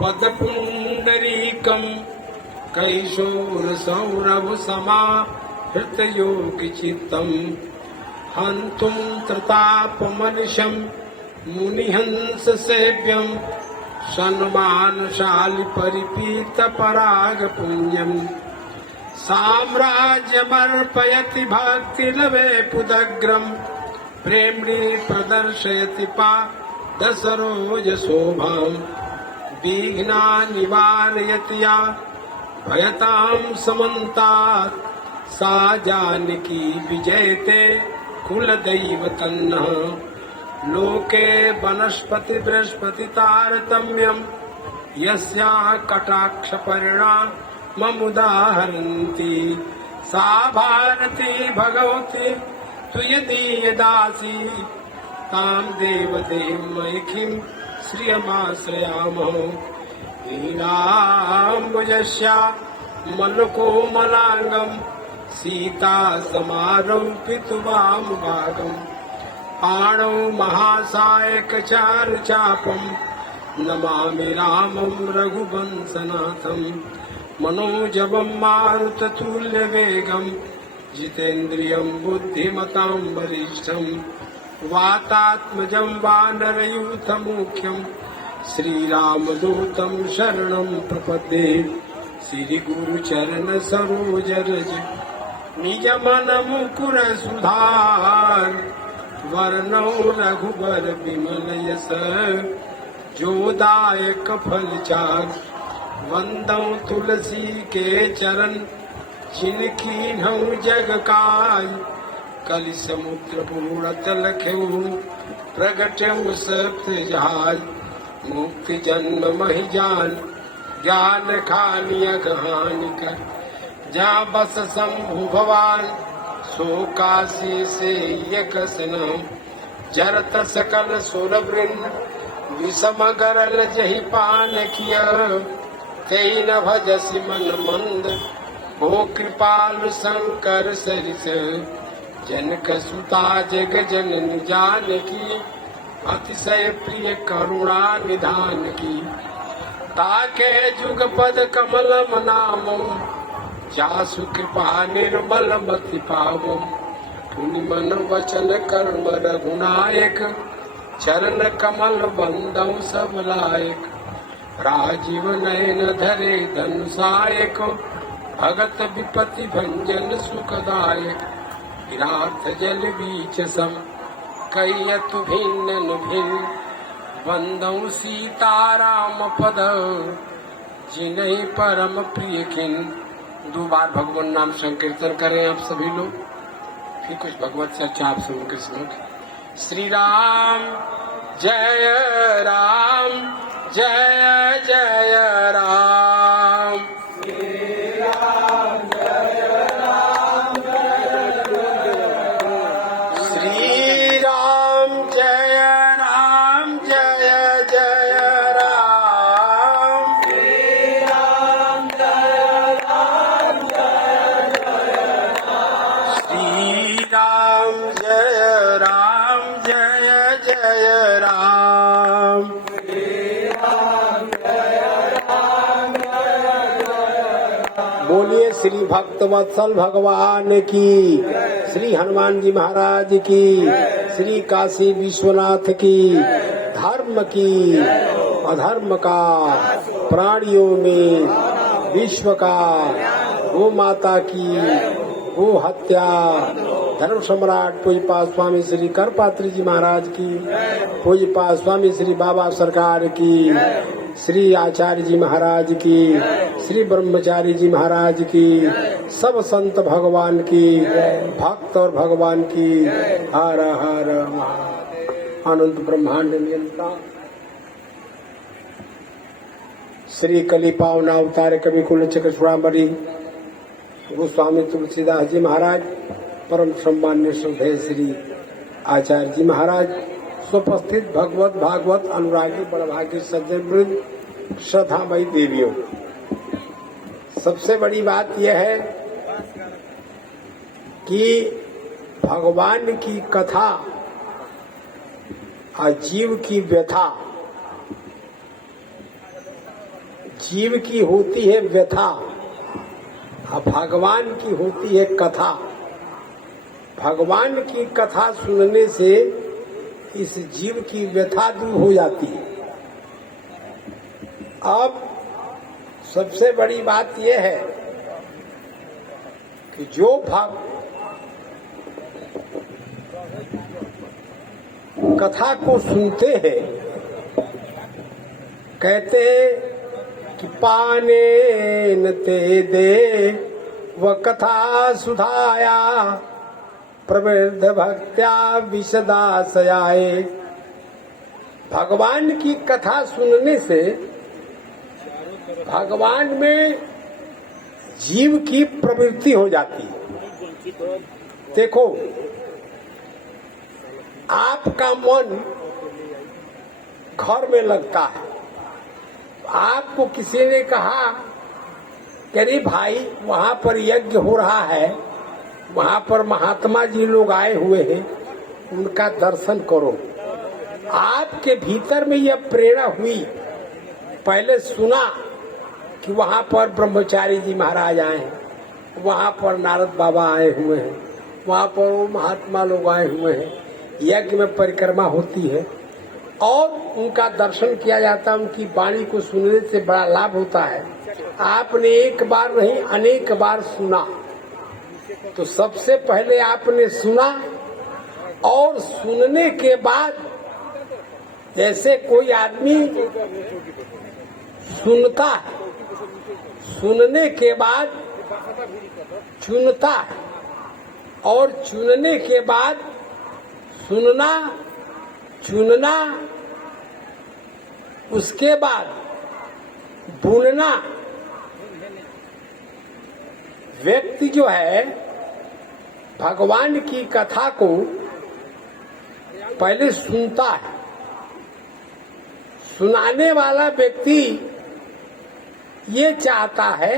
पदपुण्डरीकं कैशोरसौरभसमाहृतयोगचित्तं हन्तुं त्रतापमनिशं मुनिहंससेव्यं सन्मानशालिपरिपीतपरागपुण्यम् साम्राज्यमर्पयति भक्तिलवे पुदग्रम् प्रेम्णि प्रदर्शयति पादसरोजशोभाम् विघ्ना निवारयति या भयतां समन्तात् सा जानकी विजयते कुलदैवतन्नः लोके वनस्पति बृहस्पति तारतम्यम् यस्याः कटाक्षपरिणाममुदाहरन्ति सा भारती भगवती त्वयदीयदासी तां देवतीं मयिखीं श्रियमाश्रयामः लीलाम्बुजस्या मलकोमलाङ्गम् सीता समारोपितुवामुभागम् पाणौ महासायकचारुचापम् नमामि रामं रघुवंशनाथम् मनोजवं मारुततुल्यवेगम् जितेन्द्रियं बुद्धिमतां वरिष्ठम् वातात्मजं वानरयूथमुख्यं श्रीरामदूतं शरणं प्रपद्ये श्रीगुरुचरण सरोजरज निजमनमुकुर सुधार वर्णौ रघुबर विमल यश जोदायक फलचार वंदौ तुलसी के चरण जिनकी नौ जग काय कलि समुद्र पूर्ण तलख्यु प्रगट्यु सप्त जहाज मुक्ति जन्म महि जान ज्ञान खानिय कहानी कर जा बस शंभु भवान सो काशी से यकसनम जरत सकल सुर वृंद विषम गरल जहि पान किय तेई न भजसि मन मंद हो कृपालु शंकर सरिस जनक सुता जग जनन जानकी अतिशय प्रिय करुणा निधान की ताके जुग पद कमलम नामो जासु कृपा निर्मल मति पावो पुनि मन वचन कर्म रघुनायक चरण कमल बंदौ सब लायक राजीव नयन धरे धनुषायक भगत विपति भंजन सुखदायक विराट जल बीच सम कैयतु भिन्न भिन्न वंदौ सीताराम पद जिन्हि परम प्रिय किन। 2 बार भगवान नाम संकीर्तन करें आप सभी लोग, फिर कुछ भगवत से अच्छा आप सुन के सुनो। श्री राम जय राम जय जय राम बोलिए श्री भक्तवत्सल भगवान की, श्री हनुमान जी महाराज की, श्री काशी विश्वनाथ की। धर्म की अधर्म का प्राणियों में विश्व का गो माता की गो हत्या धर्म सम्राट पूज्यपाद स्वामी श्री करपात्री जी महाराज की, पूज्यपाद स्वामी श्री बाबा सरकार की, श्री आचार्य जी महाराज की, श्री ब्रह्मचारी जी महाराज की, सब संत भगवान की, भक्त और भगवान की। हर हर अनंत ब्रह्मांड नियंता श्री कली पावना अवतार कवि कुल चक्र चूड़ामणि गोस्वामी तुलसीदास जी महाराज, परम सम्मान्य श्रद्धेय श्री आचार्य जी महाराज, सुपस्थित भगवत भागवत अनुरागी बड़भागी सज्जन वृंद, श्रद्धामयी देवियों, सबसे बड़ी बात यह है कि भगवान की कथा और जीव की व्यथा जीव की होती है व्यथा और भगवान की होती है कथा। भगवान की कथा सुनने से इस जीव की व्यथा दूर हो जाती है। अब सबसे बड़ी बात यह है कि जो कथा को सुनते हैं, कहते हैं कि पाने न ते दे व कथा सुधाया प्रवृद्ध भक्त्या विशदाशयाए। भगवान की कथा सुनने से भगवान में जीव की प्रवृत्ति हो जाती है। देखो, आपका मन घर में लगता है, आपको किसी ने कहा कि अरे भाई वहां पर यज्ञ हो रहा है, वहां पर महात्मा जी लोग आए हुए हैं, उनका दर्शन करो। आपके भीतर में यह प्रेरणा हुई, पहले सुना कि वहां पर ब्रह्मचारी जी महाराज आए हैं, वहां पर नारद बाबा आए हुए हैं, वहां पर वो महात्मा लोग आए हुए हैं, यज्ञ में परिक्रमा होती है और उनका दर्शन किया जाता है। उनकी वाणी को सुनने से बड़ा लाभ होता है। आपने एक बार नहीं अनेक बार सुना, तो सबसे पहले आपने सुना और सुनने के बाद जैसे कोई आदमी सुनता है, सुनने के बाद चुनता है और चुनने के बाद सुनना, चुनना, उसके बाद बुनना। व्यक्ति जो है भगवान की कथा को पहले सुनता है। सुनाने वाला व्यक्ति ये चाहता है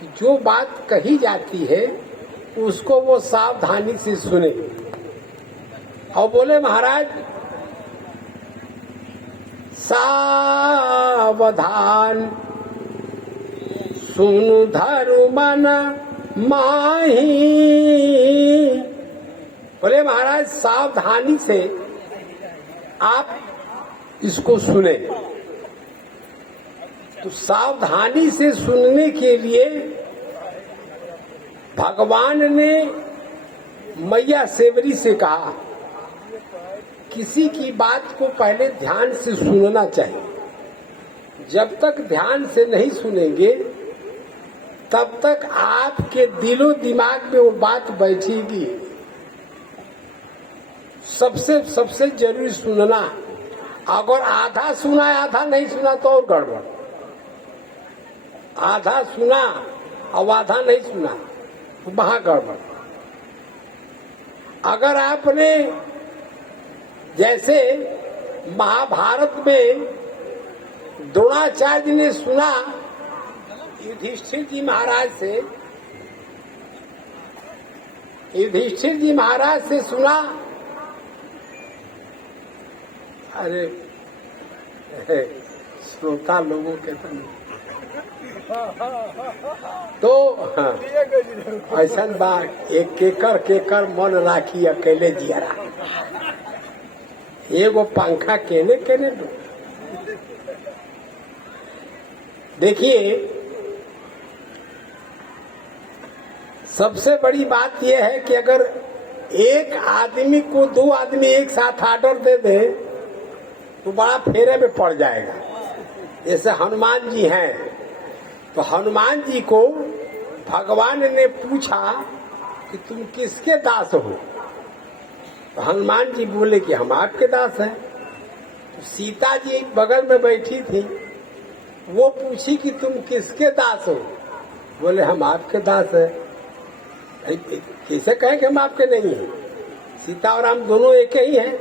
कि जो बात कही जाती है उसको वो सावधानी से सुने और बोले महाराज सावधान सुन धरु मन माही। बोले महाराज सावधानी से आप इसको सुने। तो सावधानी से सुनने के लिए भगवान ने मैया सेवरी से कहा, किसी की बात को पहले ध्यान से सुनना चाहिए। जब तक ध्यान से नहीं सुनेंगे तब तक आपके दिलो दिमाग में वो बात बैठेगी। सबसे जरूरी सुनना। अगर आधा सुना आधा नहीं सुना तो और गड़बड़। आधा सुना और आधा नहीं सुना तो वहां गड़बड़। अगर आपने जैसे महाभारत में द्रोणाचार्य ने सुना युधिष्ठिर जी महाराज से, युधिष्ठिर जी महाराज से सुना, अरे श्रोता लोगों के तो ऐसा बात एक केकर मन राखी अकेले जियरा, एगो पंखा केने केने दो। देखिए, सबसे बड़ी बात यह है कि अगर एक आदमी को दो आदमी एक साथ ऑर्डर दे दे तो बड़ा फेरे में पड़ जाएगा। जैसे हनुमान जी हैं, तो हनुमान जी को भगवान ने पूछा कि तुम किसके दास हो? तो हनुमान जी बोले कि हम आपके दास हैं। तो सीता जी बगल में बैठी थी, वो पूछी कि तुम किसके दास हो? बोले हम आपके दास हैं। कैसे कहें कि हम आपके नहीं हैं? सीता और हम दोनों एक ही हैं।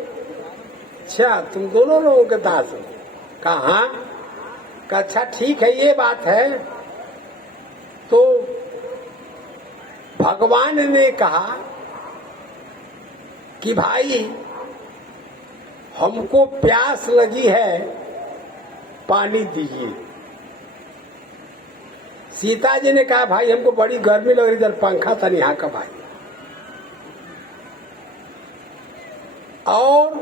अच्छा, तुम दोनों लोगों के दास हो? कहा हाँ। अच्छा ठीक है, ये बात है। तो भगवान ने कहा कि भाई हमको प्यास लगी है, पानी दीजिए। सीता जी ने कहा भाई हमको बड़ी गर्मी लग रही, इधर पंखा था यहाँ का भाई। और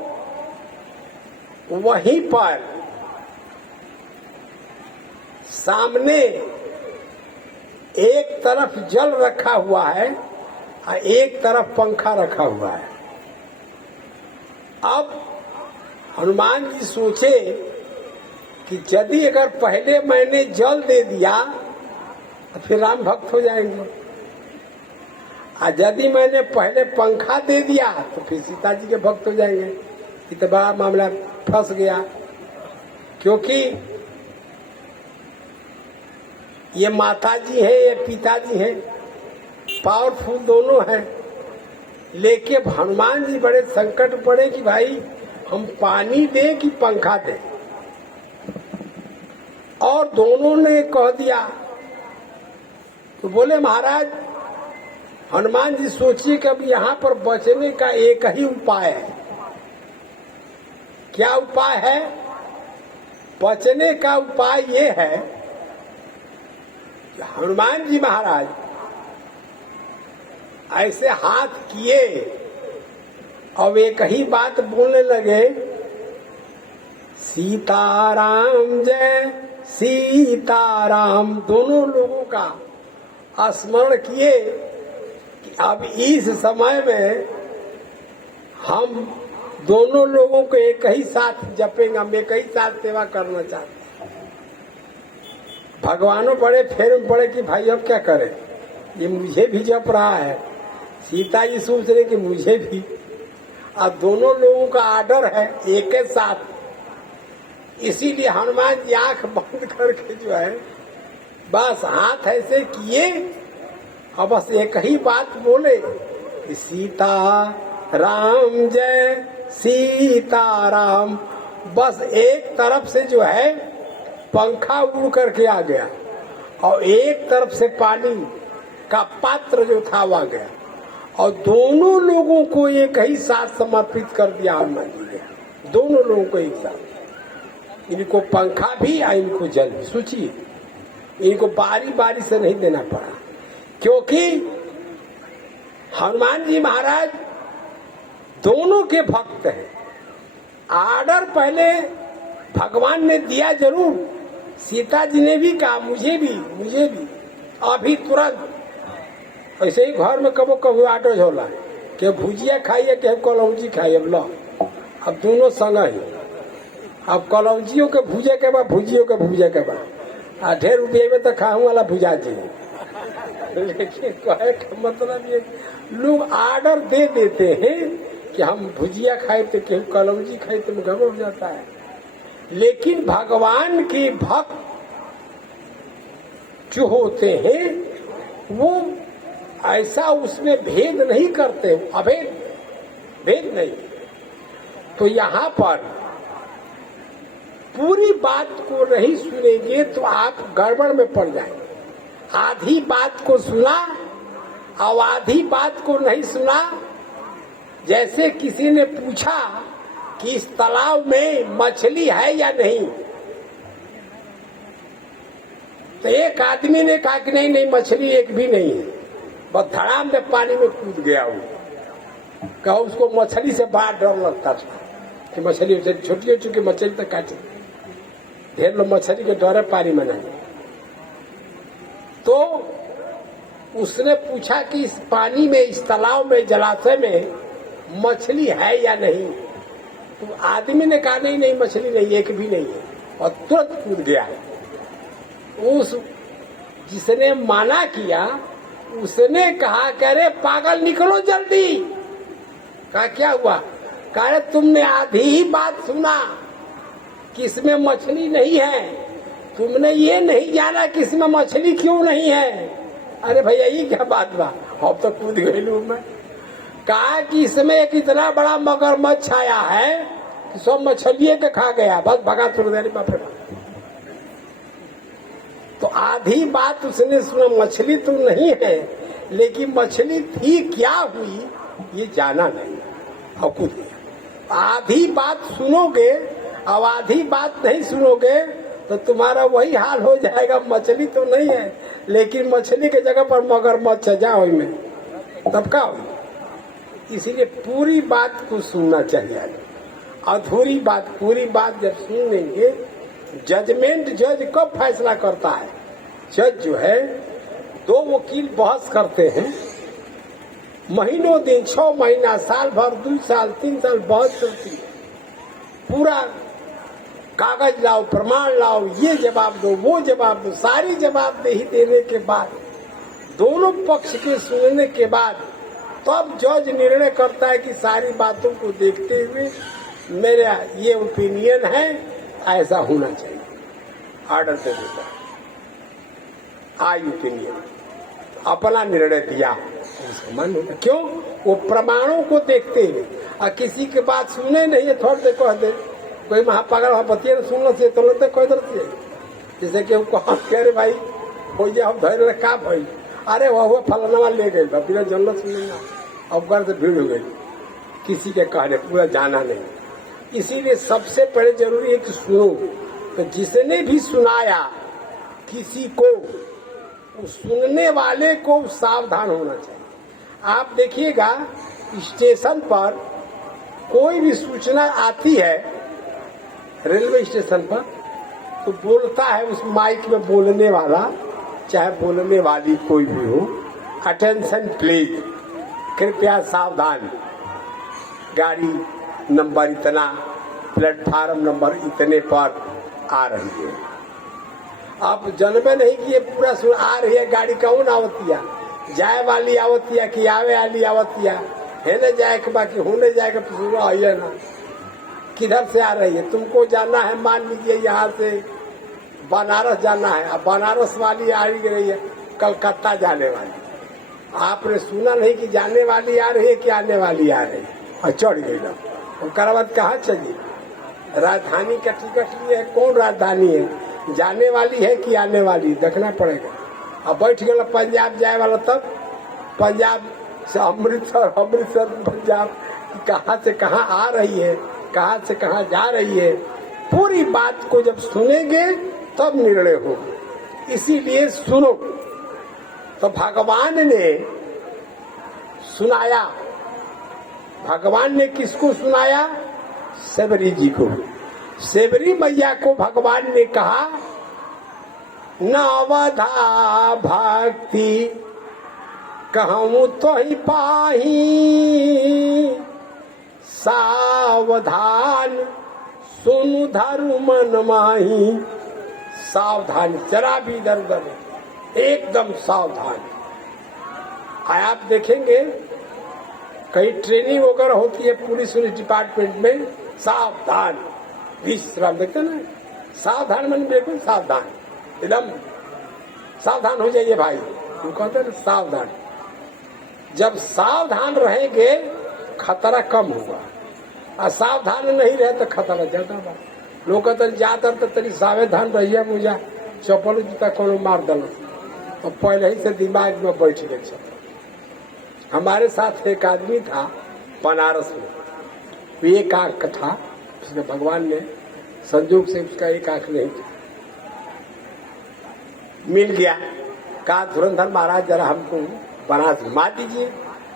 वहीं पर सामने एक तरफ जल रखा हुआ है और एक तरफ पंखा रखा हुआ है। अब हनुमान जी सोचे कि यदि अगर पहले मैंने जल दे दिया तो फिर राम भक्त हो जाएंगे, और यदि मैंने पहले पंखा दे दिया तो फिर सीता जी के भक्त हो जाएंगे। ये तो बड़ा मामला फंस गया, क्योंकि ये माता जी है, ये पिताजी है, पावरफुल दोनों हैं। लेकिन हनुमान जी बड़े संकट में पड़े कि भाई हम पानी दें कि पंखा दें। और दोनों ने कह दिया तो बोले महाराज हनुमान जी सोचिए कि अब यहाँ पर बचने का एक ही उपाय है। क्या उपाय है? बचने का उपाय ये है कि हनुमान जी महाराज ऐसे हाथ किए और एक ही बात बोलने लगे, सीताराम जय सीताराम। दोनों लोगों का स्मरण किए कि अब इस समय में हम दोनों लोगों को एक ही साथ जपेंगे, हम एक ही साथ सेवा करना चाहते हैं। भगवानों बड़े फेर में पड़े कि भाई अब क्या करें, ये मुझे भी जप रहा है, सीता जी सोच रहे कि मुझे भी, और दोनों लोगों का आर्डर है एक ही साथ। इसीलिए हनुमान जी आंख बंद करके जो है बस हाथ ऐसे किए और बस एक ही बात बोले, सीता राम जय सीताराम। बस एक तरफ से जो है पंखा उड़ करके आ गया और एक तरफ से पानी का पात्र जो था वो आ गया, और दोनों लोगों को एक ही साथ समर्पित कर दिया हनुमान जी ने। दोनों लोगों को एक साथ, इनको पंखा भी और इनको जल भी। सोचिए, इनको बारी बारी से नहीं देना पड़ा, क्योंकि हनुमान जी महाराज दोनों के भक्त हैं। आर्डर पहले भगवान ने दिया जरूर, सीता जी ने भी कहा मुझे भी अभी तुरंत। ऐसे ही घर में कबो कबो आर्डर होला कि भुजिया खाइए कि कलौजी खाइए। अब लो, अब दोनों संग ही, अब कलौजियों के भूजे के बाद भुजियों के भूजे के बाद आ ढेर रुपये में तो खाऊं वाला भुजा जी। लेकिन कहे का मतलब ये लोग आर्डर दे देते हैं कि हम भुजिया खाए तो केहू कलौजी खाए तो गड़बड़ हो जाता है। लेकिन भगवान के भक्त जो होते हैं वो ऐसा उसमें भेद नहीं करते, अभेद भेद नहीं। तो यहाँ पर पूरी बात को नहीं सुनेंगे तो आप गड़बड़ में पड़ जाएंगे। आधी बात को सुना और आधी बात को नहीं सुना। जैसे किसी ने पूछा कि इस तालाब में मछली है या नहीं, तो एक आदमी ने कहा कि नहीं मछली एक भी नहीं है। बस धड़ाम में पानी में कूद गया वो। कहा उसको मछली से बड़ा डर लगता था कि मछली छोटी छोटी मछली तक काटे, ढेर लोग मछली के डरे पानी में नहीं। तो उसने पूछा कि इस पानी में, इस तालाब में, जलाशय में मछली है या नहीं। तो आदमी ने कहा नहीं मछली नहीं, एक भी नहीं है, और तुरंत कूद गया। उस जिसने माना किया उसने कहा कि अरे पागल निकलो जल्दी। कहा क्या हुआ? कहा तुमने आधी ही बात सुना कि इसमें मछली नहीं है, तुमने ये नहीं जाना कि इसमें मछली क्यों नहीं है। अरे भैया ये क्या बात बा, अब तो कूद गई लू मैं। कहा कि इसमें एक इतना बड़ा मगरमच्छ आया है कि सब मछलिए के खा गया, बस भगा तुर दे बाप रे बाप। तो आधी बात उसने सुना, मछली तो नहीं है, लेकिन मछली थी क्या हुई ये जाना नहीं, और कूद गया। आधी बात सुनोगे अब आधी बात नहीं सुनोगे तो तुम्हारा वही हाल हो जाएगा। मछली तो नहीं है लेकिन मछली के जगह पर मगरमच्छ जाओ में, तब का हो? इसीलिए पूरी बात को सुनना चाहिए। अधूरी बात, पूरी बात जब सुन लेंगे, जजमेंट जज कब फैसला करता है? जज जो है, दो वकील बहस करते हैं, महीनों दिन, 6 महीना, साल भर, 2 साल, 3 साल बहस चलती है। पूरा कागज लाओ, प्रमाण लाओ, ये जवाब दो, वो जवाब दो, सारी जवाबदेही देने के बाद, दोनों पक्ष के सुनने के बाद, तब जज निर्णय करता है कि सारी बातों को देखते हुए मेरा ये ओपिनियन है, ऐसा होना चाहिए। ऑर्डर दे देता है, आई ओपिनियन, अपना निर्णय दिया, उसको मान होगा। क्यों? वो प्रमाणों को देखते हुए। और किसी के बात सुने नहीं है, थोड़ा देर कह दे, कोई महापागल बतिया ने सुनना चाहिए तो लगता कह दे, जैसे कि कह रहे भाई हो जाए, हम धैर्य का भाई, अरे वह फलाना ले गए, बिना जन्नत सुनेगा, अब से भीड़ हो गई, किसी के कहने पूरा जाना नहीं। इसीलिए सबसे पहले जरूरी है कि सुनो। तो जिसने भी सुनाया किसी को, सुनने वाले को सावधान होना चाहिए। आप देखिएगा स्टेशन पर कोई भी सूचना आती है, रेलवे स्टेशन पर, तो बोलता है उस माइक में बोलने वाला, चाहे बोलने वाली कोई भी हो, अटेंशन प्लीज, कृपया सावधान, गाड़ी नंबर इतना, प्लेटफार्म नंबर इतने पर आ रही है। आप जनबे नहीं कि ये पूरा सुन आ रही है गाड़ी, कौन आवतिया, जाए वाली आवतिया कि आवे वाली आवतिया, है न जाए के बाकी होने जाएगा, पूरा है ना किधर से आ रही है। तुमको जाना है, मान लीजिए यहाँ से बनारस जाना है, अब बनारस वाली आ रही है कलकत्ता जाने वाली, आपने सुना नहीं कि जाने वाली आ रही है कि आने वाली आ रही है, और चढ़ गई ना, उसके बाद कहाँ चली? राजधानी का टिकट लिए, कौन राजधानी है, जाने वाली है कि आने वाली, देखना पड़ेगा। अब बैठ गया पंजाब जाए वाला, तब पंजाब से अमृतसर, अमृतसर पंजाब, कहाँ से कहाँ आ रही है, कहाँ से कहाँ जा रही है, पूरी बात को जब सुनेंगे तब निर्णय हो। इसीलिए सुनो। तो भगवान ने सुनाया, भगवान ने किसको सुनाया? सेबरी जी को। सेबरी मैया को भगवान ने कहा, नवधा भक्ति कहूँ तो ही पाही, सावधान सुनु धरु मन माही। सावधान, जरा भी इधर उधर नहीं, एकदम सावधान। आप देखेंगे कहीं ट्रेनिंग वगैरह होती है पुलिस डिपार्टमेंट में, सावधान विश्राम, देखते ना, सावधान मन बिल्कुल सावधान, एकदम सावधान हो जाइए भाई, वो कहते हैं सावधान। जब सावधान रहेंगे खतरा कम होगा, और सावधान नहीं रहे तो खतरा ज्यादा बा। लोग कहते ज्यादा तो तेरी सावधान रहिए, मुझे चप्पल जूता को मार दल, तो पहले ही से दिमाग में बैठ गए। हमारे साथ एक आदमी था बनारस में, एक आंख था, उसने भगवान ने संजोग से उसका एक आंख नहीं था, मिल गया। कहा धुरंधर महाराज जरा हमको बनारस घुमा दीजिए।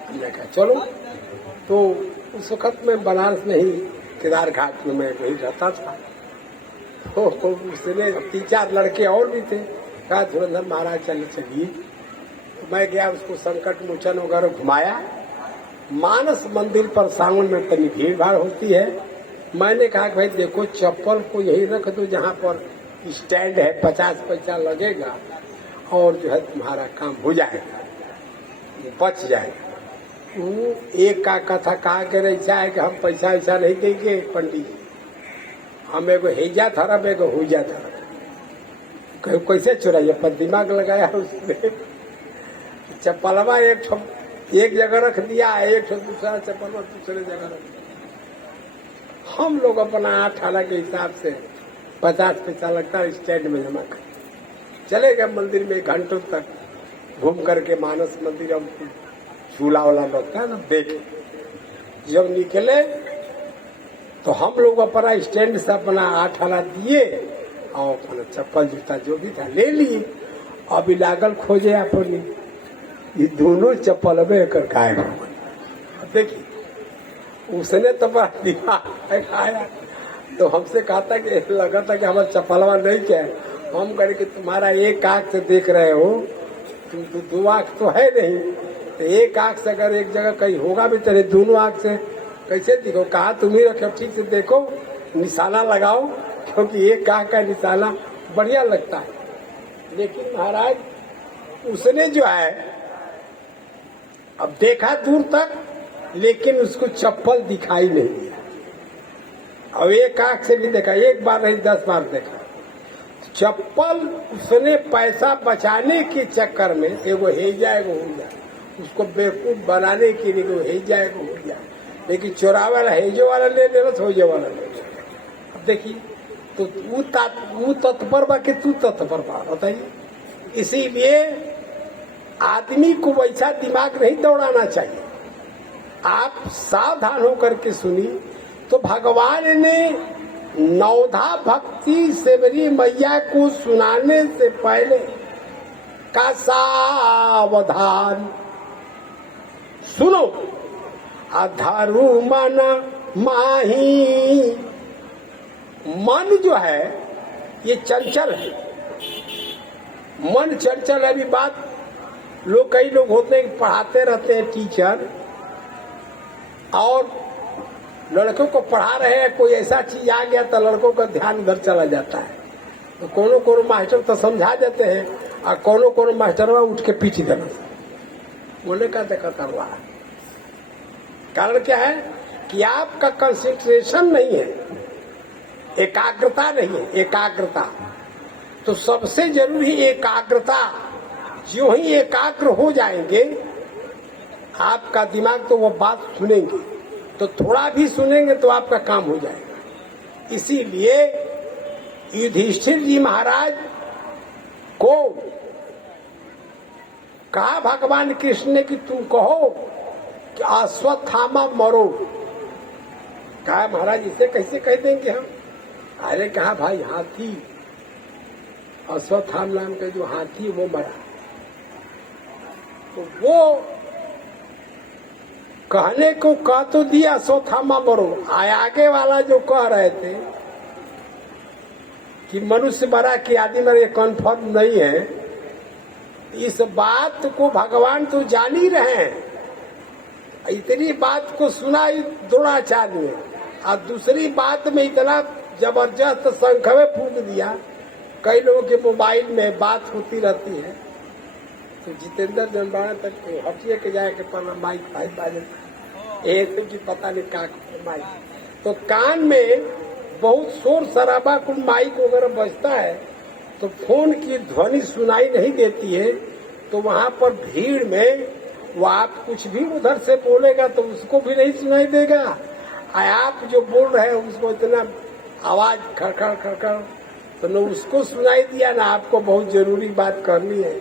हमने कहा चलो। तो उस वक्त में बनारस में ही केदार घाट में मैं वही रहता था। तो उसने 3-4 लड़के और भी थे, कहा धुरंधर महाराज चलिए। तो मैं गया, उसको संकट मोचन वगैरह घुमाया। मानस मंदिर पर सावन में तनी भीड़ भाड़ होती है। मैंने कहा कि भाई देखो, चप्पल को यही रख दो जहाँ पर स्टैंड है, 50 पैसा लगेगा और जो है तुम्हारा काम हो जाएगा, बच जाएगा। वो एक का कथा कहा के रहा है कि हम पैसा ऐसा नहीं देंगे पंडित जी, हम एगो हेजा धरब, एगो हुजा धरब। कैसे चुराइए, पर दिमाग लगाया उसने। चप्पलवा एक जगह रख दिया, एक दूसरा चप्पलवा दूसरे जगह रख दिया। हम लोग अपना 8 आना के हिसाब से 50 पैसा लगता है स्टैंड में जमा कर चले गए। मंदिर में घंटों तक घूम करके मानस मंदिर झूला वाला लगता है ना, देखे। जब निकले तो हम लोग अपना स्टैंड से अपना 8 आना दिए और अपना चप्पल जूता जो भी था ले लिए। अभी लागल खोजे अपनी ये दोनों चप्पल में कर गायब हो गई। देखिए उसने तो बड़ा दिमाग खाया, तो हमसे कहा था कि लगा था कि हमारा चप्पलवा नहीं क्या है। हम कहे कि तुम्हारा एक आंख से देख रहे हो, तुम तो दो आंख तो है नहीं, तो एक आंख से अगर एक जगह कहीं होगा भी तेरे दोनों आंख से कैसे दिखो। कहा तुम ही रखो, ठीक से देखो, निशाना लगाओ, क्योंकि एक आंख का निशाना बढ़िया लगता है। लेकिन महाराज उसने जो है अब देखा दूर तक, लेकिन उसको चप्पल दिखाई नहीं दिया। अब एक आंख से भी देखा, एक बार नहीं 10 बार देखा चप्पल। उसने पैसा बचाने के चक्कर में एगो हेजा एगो हो गया, उसको बेवकूफ बनाने के लिए एगो हेजा एगो हो गया। लेकिन चोरावे वाला हेजो वाला ले ले हो जे वाला ले। अब देखिए तो वो तत्पर बा कि तू तत्पर बा, बताइए। इसीलिए आदमी को वैसा दिमाग नहीं दौड़ाना चाहिए। आप सावधान होकर के सुनी तो भगवान ने नवधा भक्ति सेवरी मैया को सुनाने से पहले का सावधान सुनो। अधरु मन माही, मन जो है ये चंचल है, मन चंचल है। अभी बात लोग कई लोग होते हैं पढ़ाते रहते हैं टीचर, और लड़कों को पढ़ा रहे हैं, कोई ऐसा चीज आ गया तो लड़कों का ध्यान उधर चला जाता है। तो कोनो मास्टर तो समझा देते हैं, और कोनो मास्टर उठ के पीछ देना, बोले का देखता हुआ। कारण क्या है कि आपका कंसंट्रेशन नहीं है, एकाग्रता नहीं है। एकाग्रता तो सबसे जरूरी एकाग्रता। जो ही एकाग्र हो जाएंगे आपका दिमाग, तो वो बात सुनेंगे, तो थोड़ा भी सुनेंगे तो आपका काम हो जाएगा। इसीलिए युधिष्ठिर जी महाराज को कहा भगवान कृष्ण ने कि तुम कहो कि अश्वत्थामा मरो। कहा महाराज इसे कैसे कह देंगे हम। अरे कहा भाई हाथी, अश्वत्थाम नाम का जो हाथी वो मरा। तो वो कहने को कह तो दिया अश्वत्थामा मरो, आगे वाला जो कह रहे थे कि मनुष्य मरा कि आदि मरे कन्फर्म नहीं है। इस बात को भगवान तो जान ही रहे हैं। इतनी बात को सुना ही द्रोणाचार्य ने, और दूसरी बात में इतना जबरदस्त शंख में फूंक दिया। कई लोगों के मोबाइल में बात होती रहती है, तो जितेंद्र जनबाणा तक हटिए के जाए के पहला माइक भाई बाजे तुझे पता नहीं का माइक। तो कान में बहुत शोर शराबा को माइक वगैरह बजता है, तो फोन की ध्वनि सुनाई नहीं देती है। तो वहां पर भीड़ में वो आप कुछ भी उधर से बोलेगा तो उसको भी नहीं सुनाई देगा, आप जो बोल रहे हैं उसको इतना आवाज खड़खड़ खड़खड़, तो न उसको सुनाई दिया ना आपको बहुत जरूरी बात करनी है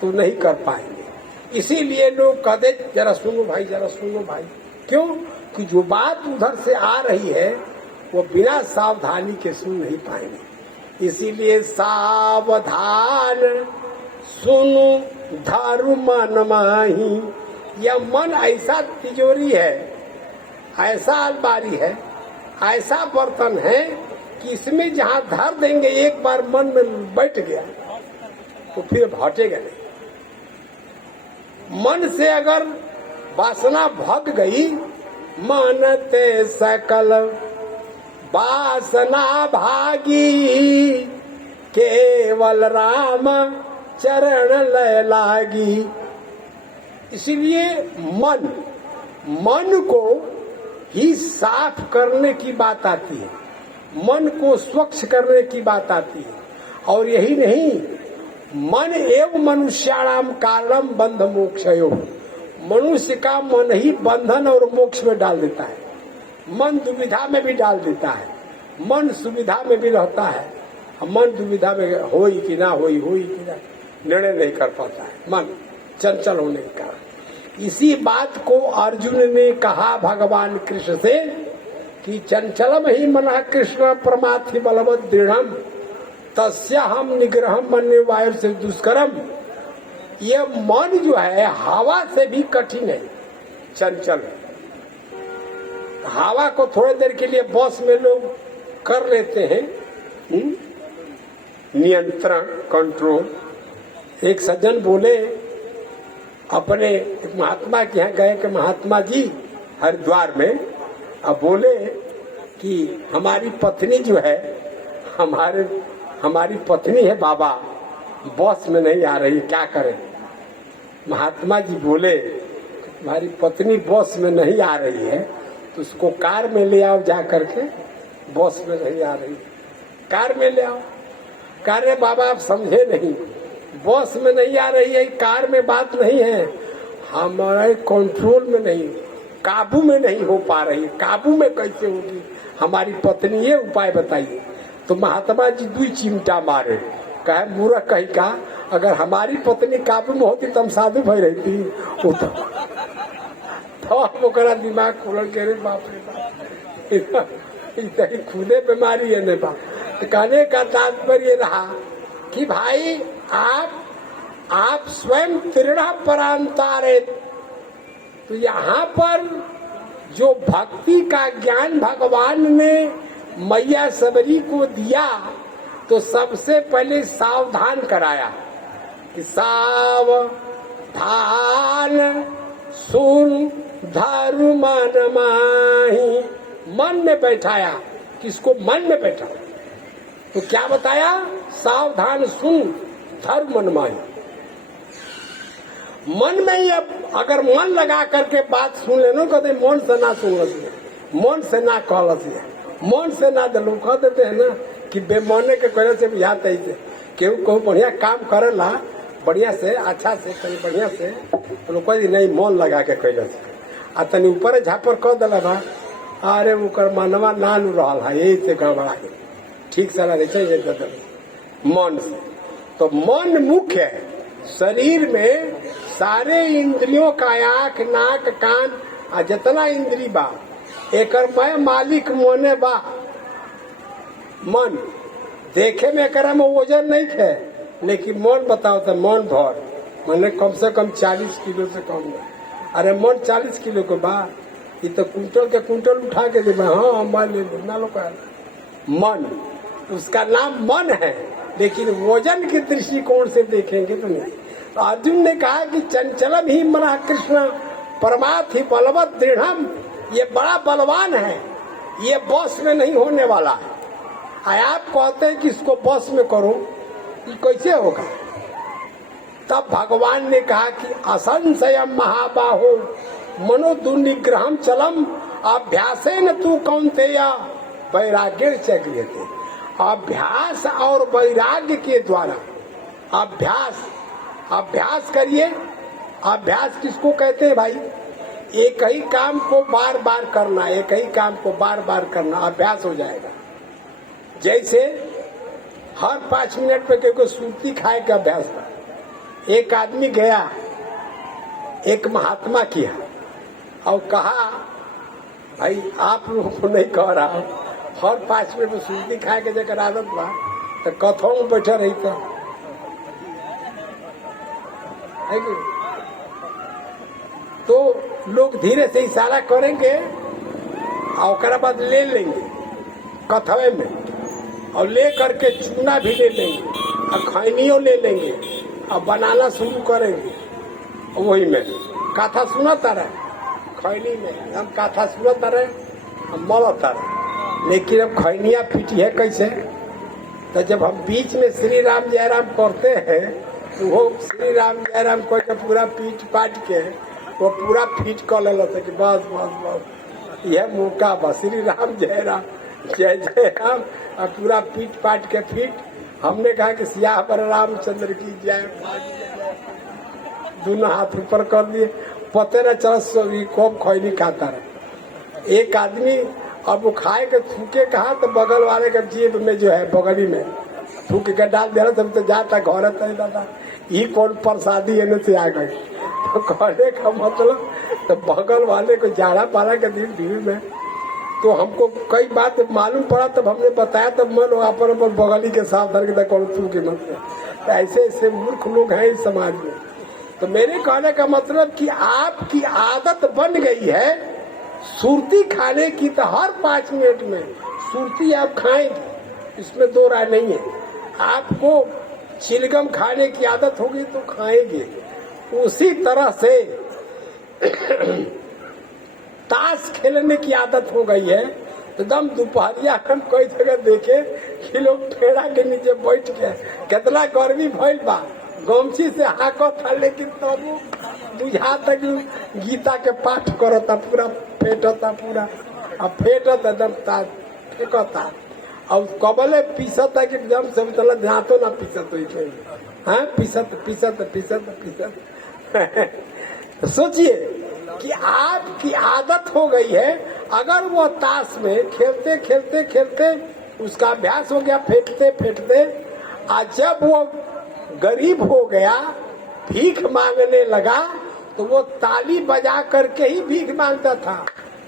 तो नहीं कर पाएंगे। इसीलिए लोग कहते जरा सुनो भाई, जरा सुनो भाई। क्यों कि जो बात उधर से आ रही है वो बिना सावधानी के सुन नहीं पाएंगे। इसीलिए सावधान सुनो धर्म मन माही। यह मन ऐसा तिजोरी है, ऐसा अलमारी है, ऐसा बर्तन है कि इसमें जहाँ धर देंगे एक बार मन में बैठ गया तो फिर हटेगा नहीं। मन से अगर वासना भग गई, मन ते सकल वासना भागी, केवल राम चरण लय लागी। इसीलिए मन को ही साफ करने की बात आती है, मन को स्वच्छ करने की बात आती है। और यही नहीं, मन एवं मनुष्याणाम कारणम बंध मोक्षयो। मनुष्य का मन ही बंधन और मोक्ष में डाल देता है। मन दुविधा में भी डाल देता है, मन सुविधा में भी रहता है, मन दुविधा में होई कि ना होई कि ना निर्णय नहीं कर पाता है, मन चंचल होने के कारण। इसी बात को अर्जुन ने कहा भगवान कृष्ण से कि चंचलम ही मन कृष्ण परमार्थि बलवत दृढ़। तस्या हम निग्रह मन वायु से दुष्करम। ये मन जो है हवा से भी कठिन है, चंचल। हवा को थोड़ी देर के लिए बस में लोग कर लेते हैं, नियंत्रण, कंट्रोल। एक सज्जन बोले अपने एक महात्मा के यहाँ गए कि महात्मा जी हरिद्वार में, अब बोले कि हमारी पत्नी जो है, हमारी पत्नी है बाबा, बस में नहीं आ रही, क्या करें। महात्मा जी बोले तुम्हारी पत्नी बस में नहीं आ रही है तो उसको कार में ले आओ, जा करके। बस में नहीं आ रही, कार में ले आओ। कार में बाबा आप समझे नहीं, बस में नहीं आ रही है, कार में बात नहीं है, हमारे कंट्रोल में नहीं, काबू में नहीं हो पा रही। काबू में कैसे होगी हमारी पत्नी, ये उपाय बताइए। तो महात्मा जी 2 चिमटा मारे, कहे मूर्ख कहीं का, अगर हमारी पत्नी काबू में होती तो हम साधु भई रहती। तो दिमाग खुलल के रे बाप रे बाप, इतनी खुदे बीमारी है ने बाप। कहने का तात्पर्य रहा कि भाई आप स्वयं तीर्णा परांतारे। तो यहाँ पर जो भक्ति का ज्ञान भगवान ने मैया सबरी को दिया, तो सबसे पहले सावधान कराया कि सावधान सुन धर्म मन माही। मन में बैठाया, किसको मन में बैठा, तो क्या बताया, सावधान सुन धर्म मन माही। मन में ही अब अगर मन लगा करके बात सुन लेना, कहते मन से ना सुन लगे, मन से ना कहलस, मन से ना दिलो। कह देते हैं ना कि बेमने के कहने से याद ऐसे केहू कहू बढ़िया काम करेला, बढ़िया से, अच्छा से, कहीं बढ़िया से, तो कोई नहीं मन लगा के कहले से आ तनी ऊपर झापर कह दिला बा, अरे उकर मनवा ना नु रहल है, यही से गड़बड़ा के ठीक से रहे मन से। तो मन मुख्य है शरीर में, सारे इंद्रियों का, आँख नाक कान आ जितना इंद्री बा, एकर मैं मालिक मोने बा। मन देखे में एकरा में वजन नहीं है, लेकिन मन बताओ तो मन भर, मैंने कम से कम 40 किलो से कम नहीं। अरे मन 40 किलो के बा, ये तो कुंटल के कुंटल उठा के दे, हाँ मान ले ना लोग। मन उसका नाम मन है, लेकिन वजन के दृष्टिकोण से देखेंगे तो नहीं। तो अर्जुन ने कहा कि चंचलम ही मना कृष्ण परमार्थ ही बलवत दृढ़म। ये बड़ा बलवान है, ये बस में नहीं होने वाला है। आप कहते हैं कि इसको बस में करो, ये कैसे होगा। तब भगवान ने कहा कि असंशयम महाबाहो मनो दुर्निग्रहम चलम अभ्यासेन तू कौन्तेय वैराग्य चक्रियते। अभ्यास और वैराग्य के द्वारा, अभ्यास करिए। अभ्यास किसको कहते हैं भाई, एक ही काम को बार बार करना, एक ही काम को बार बार करना, अभ्यास हो जाएगा। जैसे हर 5 मिनट पे कोई सूती खाए का अभ्यास था। एक आदमी गया एक महात्मा किया और कहा, भाई आप लोगों को नहीं कह रहा हूं, हर 5 मिनट में सूती खाए के जगह आदत बा तो कथों में बैठा रही था है कि? तो लोग धीरे से इशारा करेंगे और बाद ले लेंगे कथवे में, और ले करके चूना भी ले लेंगे और खैनियों ले लेंगे और बनाना शुरू करेंगे। वही में कथा सुनता रहे, खैनी में हम कथा सुनता रहे, हम मरता रहे। लेकिन अब खैनिया पीटी है कैसे, तो जब हम बीच में श्री राम जय राम करते हैं तो वो श्री राम जय राम करके पूरा पीट पाट के वो पूरा फिट कर लेते कि बस बस बस यह मौका बस श्री राम जय राम और पूरा पीट पाट के फिट। हमने कहा कि सियाह पर रामचंद्र की जय, दोनों हाथ ऊपर कर दिए, पते न चल कब खैनी खाता रहे। एक आदमी अब वो खाए के थूके कहा तो बगल वाले के जेब में जो है बगली में थूक के डाल दे रहा, तब तो जाता घर तय दादा ये कौन प्रसादी एने से आ गई। तो कहने का मतलब तो बगल वाले को जाड़ा पारा के दिन भीड़ में तो हमको कई बात मालूम पड़ा, तब हमने बताया, तब मन अपन अपन बगली के साथ धर के तू के मतलब ऐसे ऐसे मूर्ख लोग हैं इस समाज में। तो मेरे कहने का मतलब कि आपकी आदत बन गई है सुरती खाने की, तो हर 5 मिनट में सुरती आप खाएंगे, इसमें 2 राय नहीं है। आपको चिलगम खाने की आदत होगी तो खाएंगे। उसी तरह से ताश खेलने की आदत हो गई है। एकदम दोपहरिया हम कई जगह देखे कि लोग ठेला के नीचे बैठ के, कितना गर्मी भइल बा, गमछी से हाको था, लेकिन तब बुझा तक गीता के पाठ करता, पूरा फेंटता, पूरा अब फेंटता एकदम फेंकता, और कबले पीसता कि एकदम से मतलब ध्यातो ना पीसत हो, हाँ पीसत पीसत पीसत पीसत। सोचिए कि आपकी आदत हो गई है। अगर वो ताश में खेलते खेलते खेलते उसका अभ्यास हो गया फेंटते फेंटते, आज जब वो गरीब हो गया, भीख मांगने लगा, तो वो ताली बजा करके ही भीख मांगता था,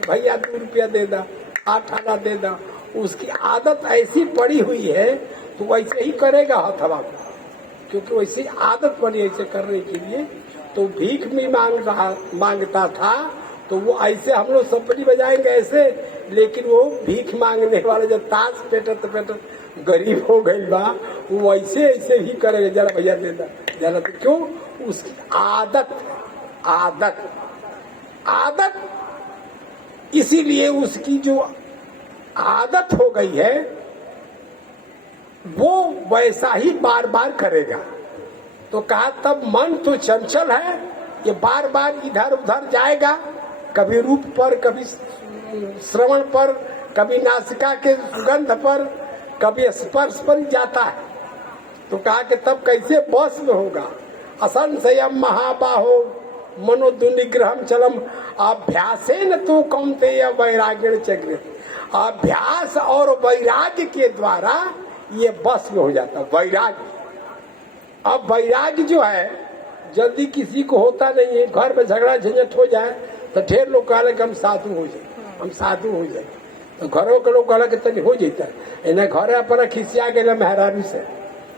भैया 2 रुपया दे दा, 8 आना दे दा। उसकी आदत ऐसी पड़ी हुई है तो वैसे ही करेगा हथवा को, क्योंकि वैसी आदत पड़ी ऐसे करने के लिए। तो भीख भी मांगता था, तो वो ऐसे हम लोग सपनी बजाएंगे ऐसे, लेकिन वो भीख मांगने वाले जब ताश पेटत पेटत गरीब हो गई बा, वो ऐसे ऐसे ही करेगा, जरा भैया दे दा जरा। तो क्यों? उसकी आदत आदत आदत इसीलिए उसकी जो आदत हो गई है वो वैसा ही बार बार करेगा। तो कहा तब मन तो चंचल है, ये बार बार इधर उधर जाएगा, कभी रूप पर, कभी श्रवण पर, कभी नासिका के सुगंध पर, कभी स्पर्श पर जाता है। तो कहा कि तब कैसे बस में होगा। असंशयम महाबाहो मनोदुनिग्रहम चलम अभ्यासेन तो कौन्तेय वैराग्येण चक्रियते। अभ्यास और वैराग्य के द्वारा ये बस में हो जाता है, वैराग्य। अब वैराग्य जो है जल्दी किसी को होता नहीं है। घर में झगड़ा झंझट हो जाए तो ढेर लोग कहले कि हम साधु हो जाए, हम साधु हो जाए। तो घरों के लोग कहले कि तनी हो जाता है। इन्हें घर अपना खिसिया गए मेहरारू से,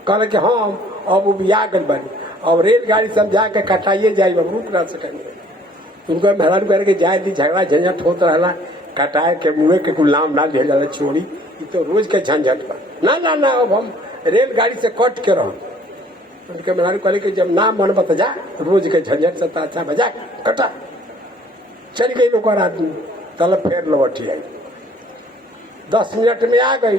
कहले कि हाँ अब उबिया गल बनी, और रेलगाड़ी समझा के कटाइए जाए, अब रुक ना सकेंगे। उनको मेहरारू करके जाए दी, झगड़ा झंझट होता रहला, कटाए के मुँह के गुलाम ना ले जाला छोड़ी, ये तो रोज के झंझट पर ना ना ना, अब हम रेलगाड़ी से कट के रहो। उनके मेहरारू कहले कि जब ना मन बता जा, रोज के झंझट से अच्छा बजा कटा। चल गई लोग आदमी, तल फेर लौटी आई, 10 मिनट में आ गई।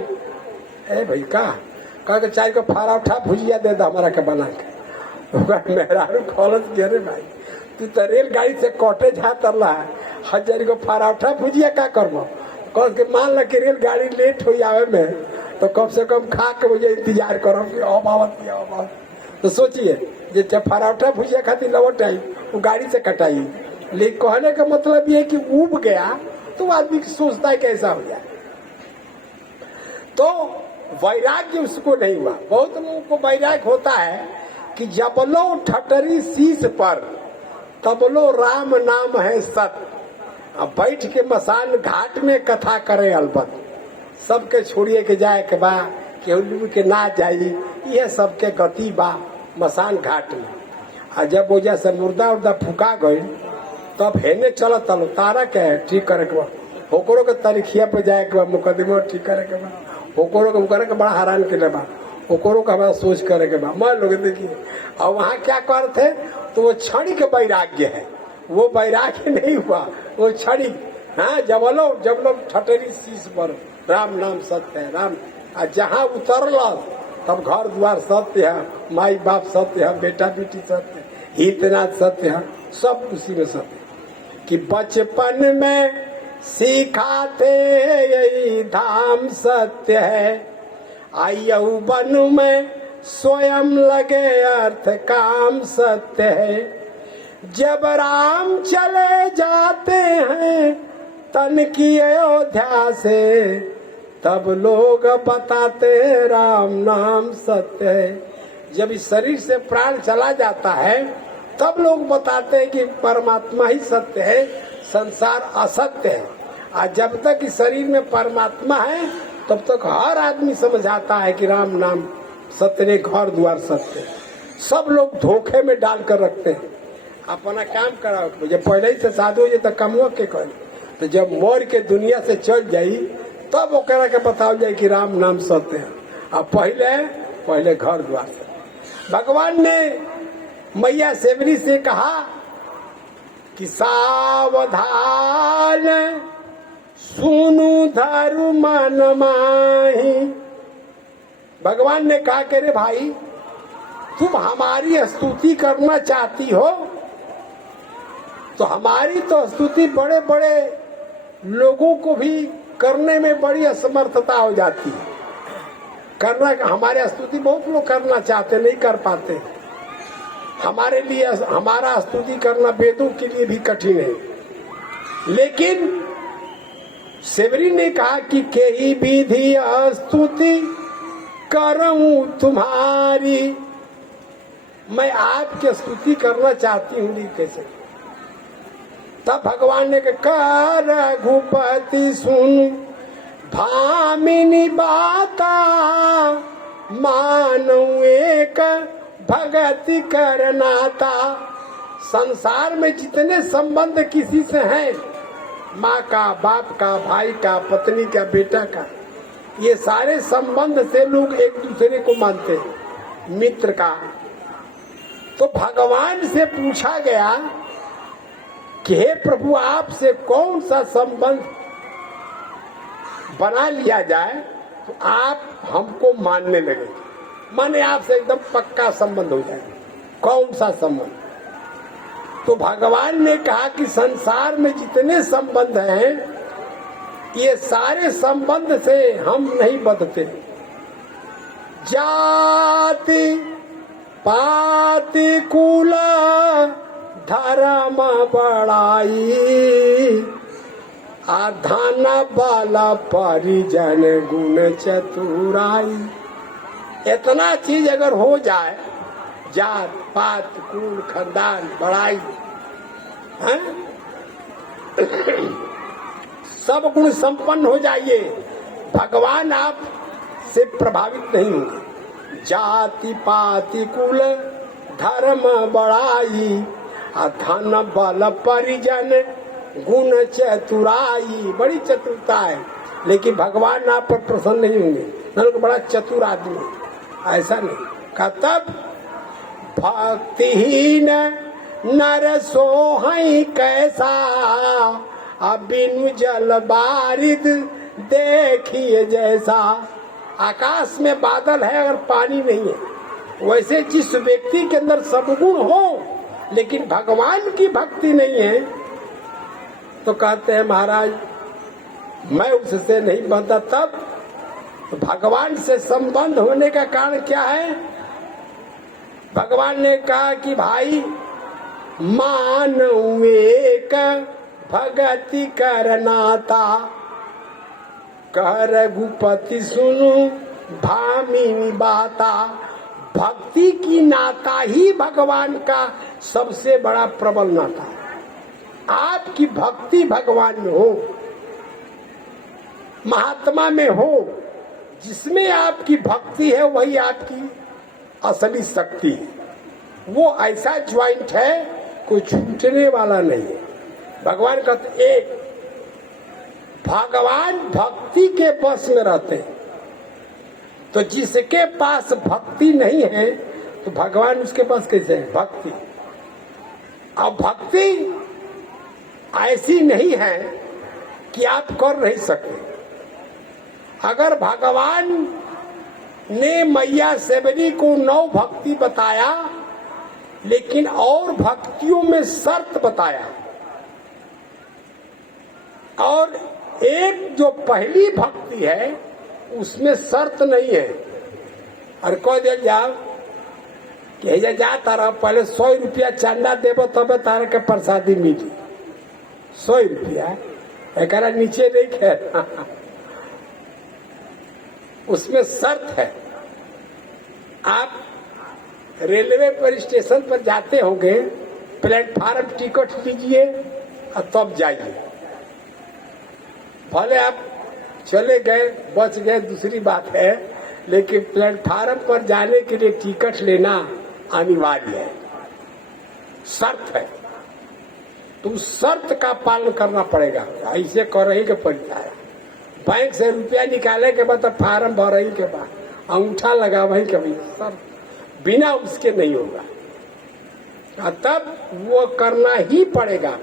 ए भाई कहा चाय को फारा उठा भुजिया दे दा हमारा के बना के। मेहरारू खोलत के रे भाई तू तो रेलगाड़ी से कटे जा तरला, 1000 को फारा उठा भुजिया का करबो। कह के मान ल कि रेलगाड़ी लेट हो आवे में, तो कम से कम खा के मुझे इंतजार करो कि अब आवत। तो सोचिए जे फराठा भुजिया खातिर लौट आई, वो गाड़ी से कटाई। लेकिन कहने का मतलब ये कि उब गया तो आदमी सोचता है कैसा हो जाए। तो वैराग्य उसको नहीं हुआ। बहुत लोगों को वैराग्य होता है कि जबलो ठटरी शीश पर तबलो राम नाम है सत। अब बैठ के मसान घाट में कथा करे अलबत, सबके छोड़िए के जाए के बा, केहू के ना जाई, ये सबके गति बा मसान घाट में। आ जब वजह से मुर्दा उर्दा फुका गई तब हेने चलत तलो तारा के ठीक करे के बा, होकरो के तारीखिया पे जाए के बा, मुकदमा ठीक करे के बा, होकरो के करे के बड़ा हैरान के बा, होकरो का हमारा सोच करे के बा। मान लोग देखिए और वहाँ क्या करते, तो वो क्षणिक वैराग्य है, वो वैराग्य नहीं हुआ, वो क्षणिक। हाँ जब लोग ठटरी शीश पर राम नाम सत्य है, राम जहाँ उतरल तब घर द्वार सत्य है, माई बाप सत्य है, बेटा बेटी सत्य है, हितनाथ सत्य है, सब उसी में सत्य। कि बचपन में सिखाते यही धाम सत्य है, यौवन में स्वयं लगे अर्थ काम सत्य है। जब राम चले जाते हैं तन की अयोध्या से, तब लोग बताते राम नाम सत्य है। जब इस शरीर से प्राण चला जाता है तब लोग बताते हैं कि परमात्मा ही सत्य है, संसार असत्य है। आज जब तक इस शरीर में परमात्मा है तब तक हर आदमी समझ आता है कि राम नाम सत्य ने, घर द्वार सत्य। सब लोग धोखे में डालकर रखते हैं। अपना काम कराओ, जब पहले ही से साधु हो जाए तो कमुआ के कर, तो जब मोर के दुनिया से चल जाई तब वो कह के बताओ जाए कि राम नाम सत्य है। अब पहले घर द्वार से। भगवान ने मैया सेवरी से कहा कि सावधान सुनु धर्म मन माही। भगवान ने कहा कि रे भाई, तुम हमारी स्तुति करना चाहती हो तो हमारी तो स्तुति बड़े बड़े लोगों को भी करने में बड़ी असमर्थता हो जाती है। करना, हमारे स्तुति बहुत लोग करना चाहते, नहीं कर पाते। हमारे लिए हमारा स्तुति करना वेदों के लिए भी कठिन है। लेकिन सेवरी ने कहा कि केही विधि स्तुति करूं तुम्हारी, मैं आपकी स्तुति करना चाहती हूँ। कैसे? तब भगवान ने कहा रघुपति सुन भामिनी बाता, मानू एक भगति करनाता। संसार में जितने संबंध किसी से हैं, माँ का, बाप का, भाई का, पत्नी का, बेटा का, ये सारे संबंध से लोग एक दूसरे को मानते हैं, मित्र का। तो भगवान से पूछा गया कि हे प्रभु, आपसे कौन सा संबंध बना लिया जाए तो आप हमको मानने लगे, माने आपसे एकदम पक्का संबंध हो जाए। कौन सा संबंध? तो भगवान ने कहा कि संसार में जितने संबंध हैं, ये सारे संबंध से हम नहीं बंधते। जाति पाति कुल धर्म बड़ाई, धन बल परिजन गुण चतुराई। इतना चीज अगर हो जाए, जात पात कुल खानदान बड़ाई, सब गुण संपन्न हो जाइए, भगवान आप से प्रभावित नहीं होंगे। जाति पाति कुल धर्म बड़ाई, धन बल परिजन गुण चतुराई। बड़ी चतुरता है, लेकिन भगवान आप पर प्रसन्न नहीं होंगे। तो बड़ा चतुर आदमी, ऐसा नहीं कहा। तब भक्तिहीन नर सोहई कैसा, बिनु जल बारिद देखिए जैसा। आकाश में बादल है, अगर पानी नहीं है, वैसे जिस व्यक्ति के अंदर सब गुण हो लेकिन भगवान की भक्ति नहीं है, तो कहते हैं महाराज मैं उससे नहीं बनता। तब तो भगवान से संबंध होने का कारण क्या है? भगवान ने कहा कि भाई मानव एक भगति करनाता, कह रघुपति सुनु भामिनी बाता। भक्ति की नाता ही भगवान का सबसे बड़ा प्रबल नाता है। आपकी भक्ति भगवान में हो, महात्मा में हो, जिसमें आपकी भक्ति है वही आपकी असली शक्ति है। वो ऐसा ज्वाइंट है, कोई छूटने वाला नहीं है। भगवान कहते एक, भगवान भक्ति के बस में रहते हैं। तो जिसके पास भक्ति नहीं है तो भगवान उसके पास कैसे है? भक्ति। अब भक्ति ऐसी नहीं है कि आप कर नहीं सकते। अगर भगवान ने मैया सेवरी को 9 भक्ति बताया, लेकिन और भक्तियों में शर्त बताया, और एक जो पहली भक्ति है उसमें शर्त नहीं है। और कह दे जाओ कि जा तारा पहले 100 रुपया चंदा देव तब तारा के प्रसादी मिली। 100 रुपया एक नीचे नहीं है। उसमें शर्त है। आप रेलवे पर स्टेशन पर जाते होंगे, प्लेटफार्म टिकट लीजिए और तब जाइए। भले आप चले गए, बच गए, दूसरी बात है, लेकिन प्लेटफार्म पर जाने के लिए टिकट लेना अनिवार्य है, शर्त है। तो उस शर्त का पालन करना पड़ेगा। ऐसे कर रही के पड़ता है, बैंक से रुपया निकाले के बाद फार्म भर रही के बाद अंगूठा लगा वही के भाई, शर्त बिना उसके नहीं होगा, तब वो करना ही पड़ेगा।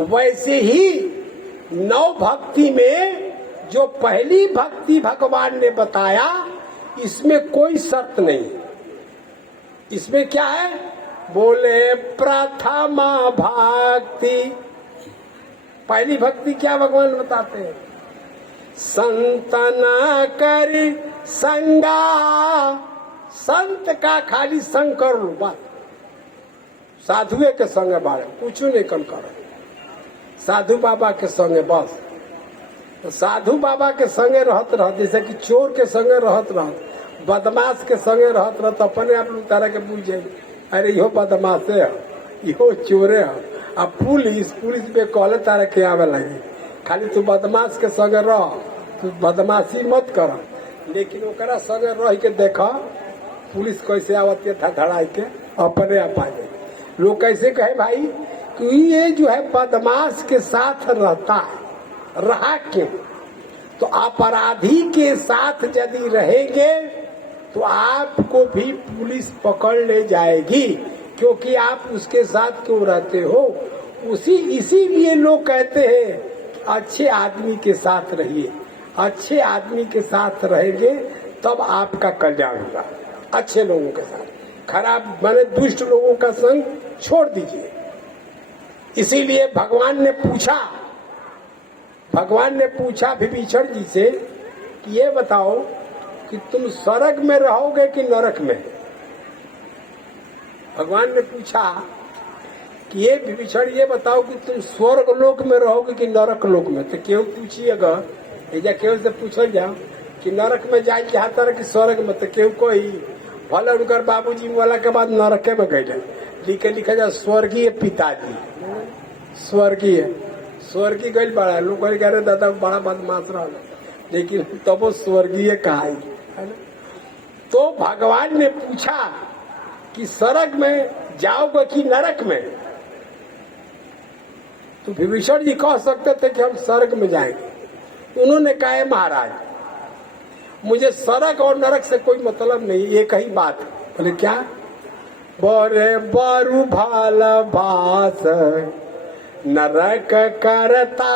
वैसे ही नव भक्ति में जो पहली भक्ति भगवान ने बताया, इसमें कोई शर्त नहीं। इसमें क्या है? बोले प्रथमा भक्ति। पहली भक्ति क्या भगवान बताते हैं? संतना कर संगा, संत का खाली संग कर लो, बात साधुए के संग बारे कुछ नहीं कम करो, साधु बाबा के संगे बस। तो साधु बाबा के संगे रहत रह, जैसे कि चोर के संगे रहत रह, बदमाश के संगे रहत रह, तो अपने आप लोग तारा के पूछ जाए, अरे यो बदमाशे है, यो चोरे है। अब पुलिस पे कहले तारा के आवे लगे, खाली तू बदमाश के संगे रह, तू बदमाशी मत कर, लेकिन ओकरा संगे रह के देखा पुलिस कैसे आवती था धड़ाई के, अपने आप आ जाए। लोग कैसे कहे भाई कि ये जो है बदमाश के साथ रहता है, रहा क्यों? तो अपराधी के साथ यदि रहेंगे तो आपको भी पुलिस पकड़ ले जाएगी, क्योंकि आप उसके साथ क्यों रहते हो। इसीलिए लोग कहते हैं अच्छे आदमी के साथ रहिए, अच्छे आदमी के साथ रहेंगे तब आपका कल्याण होगा। अच्छे लोगों के साथ, खराब माने दुष्ट लोगों का संग छोड़ दीजिए। इसीलिए भगवान ने पूछा विभीषण जी से कि ये बताओ कि तुम स्वर्ग में रहोगे कि नरक में? भगवान ने पूछा कि ये विभीषण ये बताओ कि तुम स्वर्ग लोक में रहोगे कि नरक लोक में? तो क्यों पूछिएगा, केहू से पूछल जाओ कि नरक में जाए चाहता रहे कि स्वर्ग में, तो केहू कोई भले उनकर बाबूजी वाला के बाद नरके में गए लिखा जाए स्वर्गीय पिताजी, स्वर्गीय गई बड़ा लोग कह रहे दादा बड़ा बदमाश रहा, लेकिन तब वो स्वर्गीय कहा है ना। तो भगवान ने पूछा कि स्वर्ग में जाओगे कि नरक में? तो विभीषण जी कह सकते थे कि हम स्वर्ग में जाएंगे। उन्होंने कहा महाराज मुझे स्वर्ग और नरक से कोई मतलब नहीं, एक ही बात। बोले क्या? बोरे बारू भाल भास नरक करता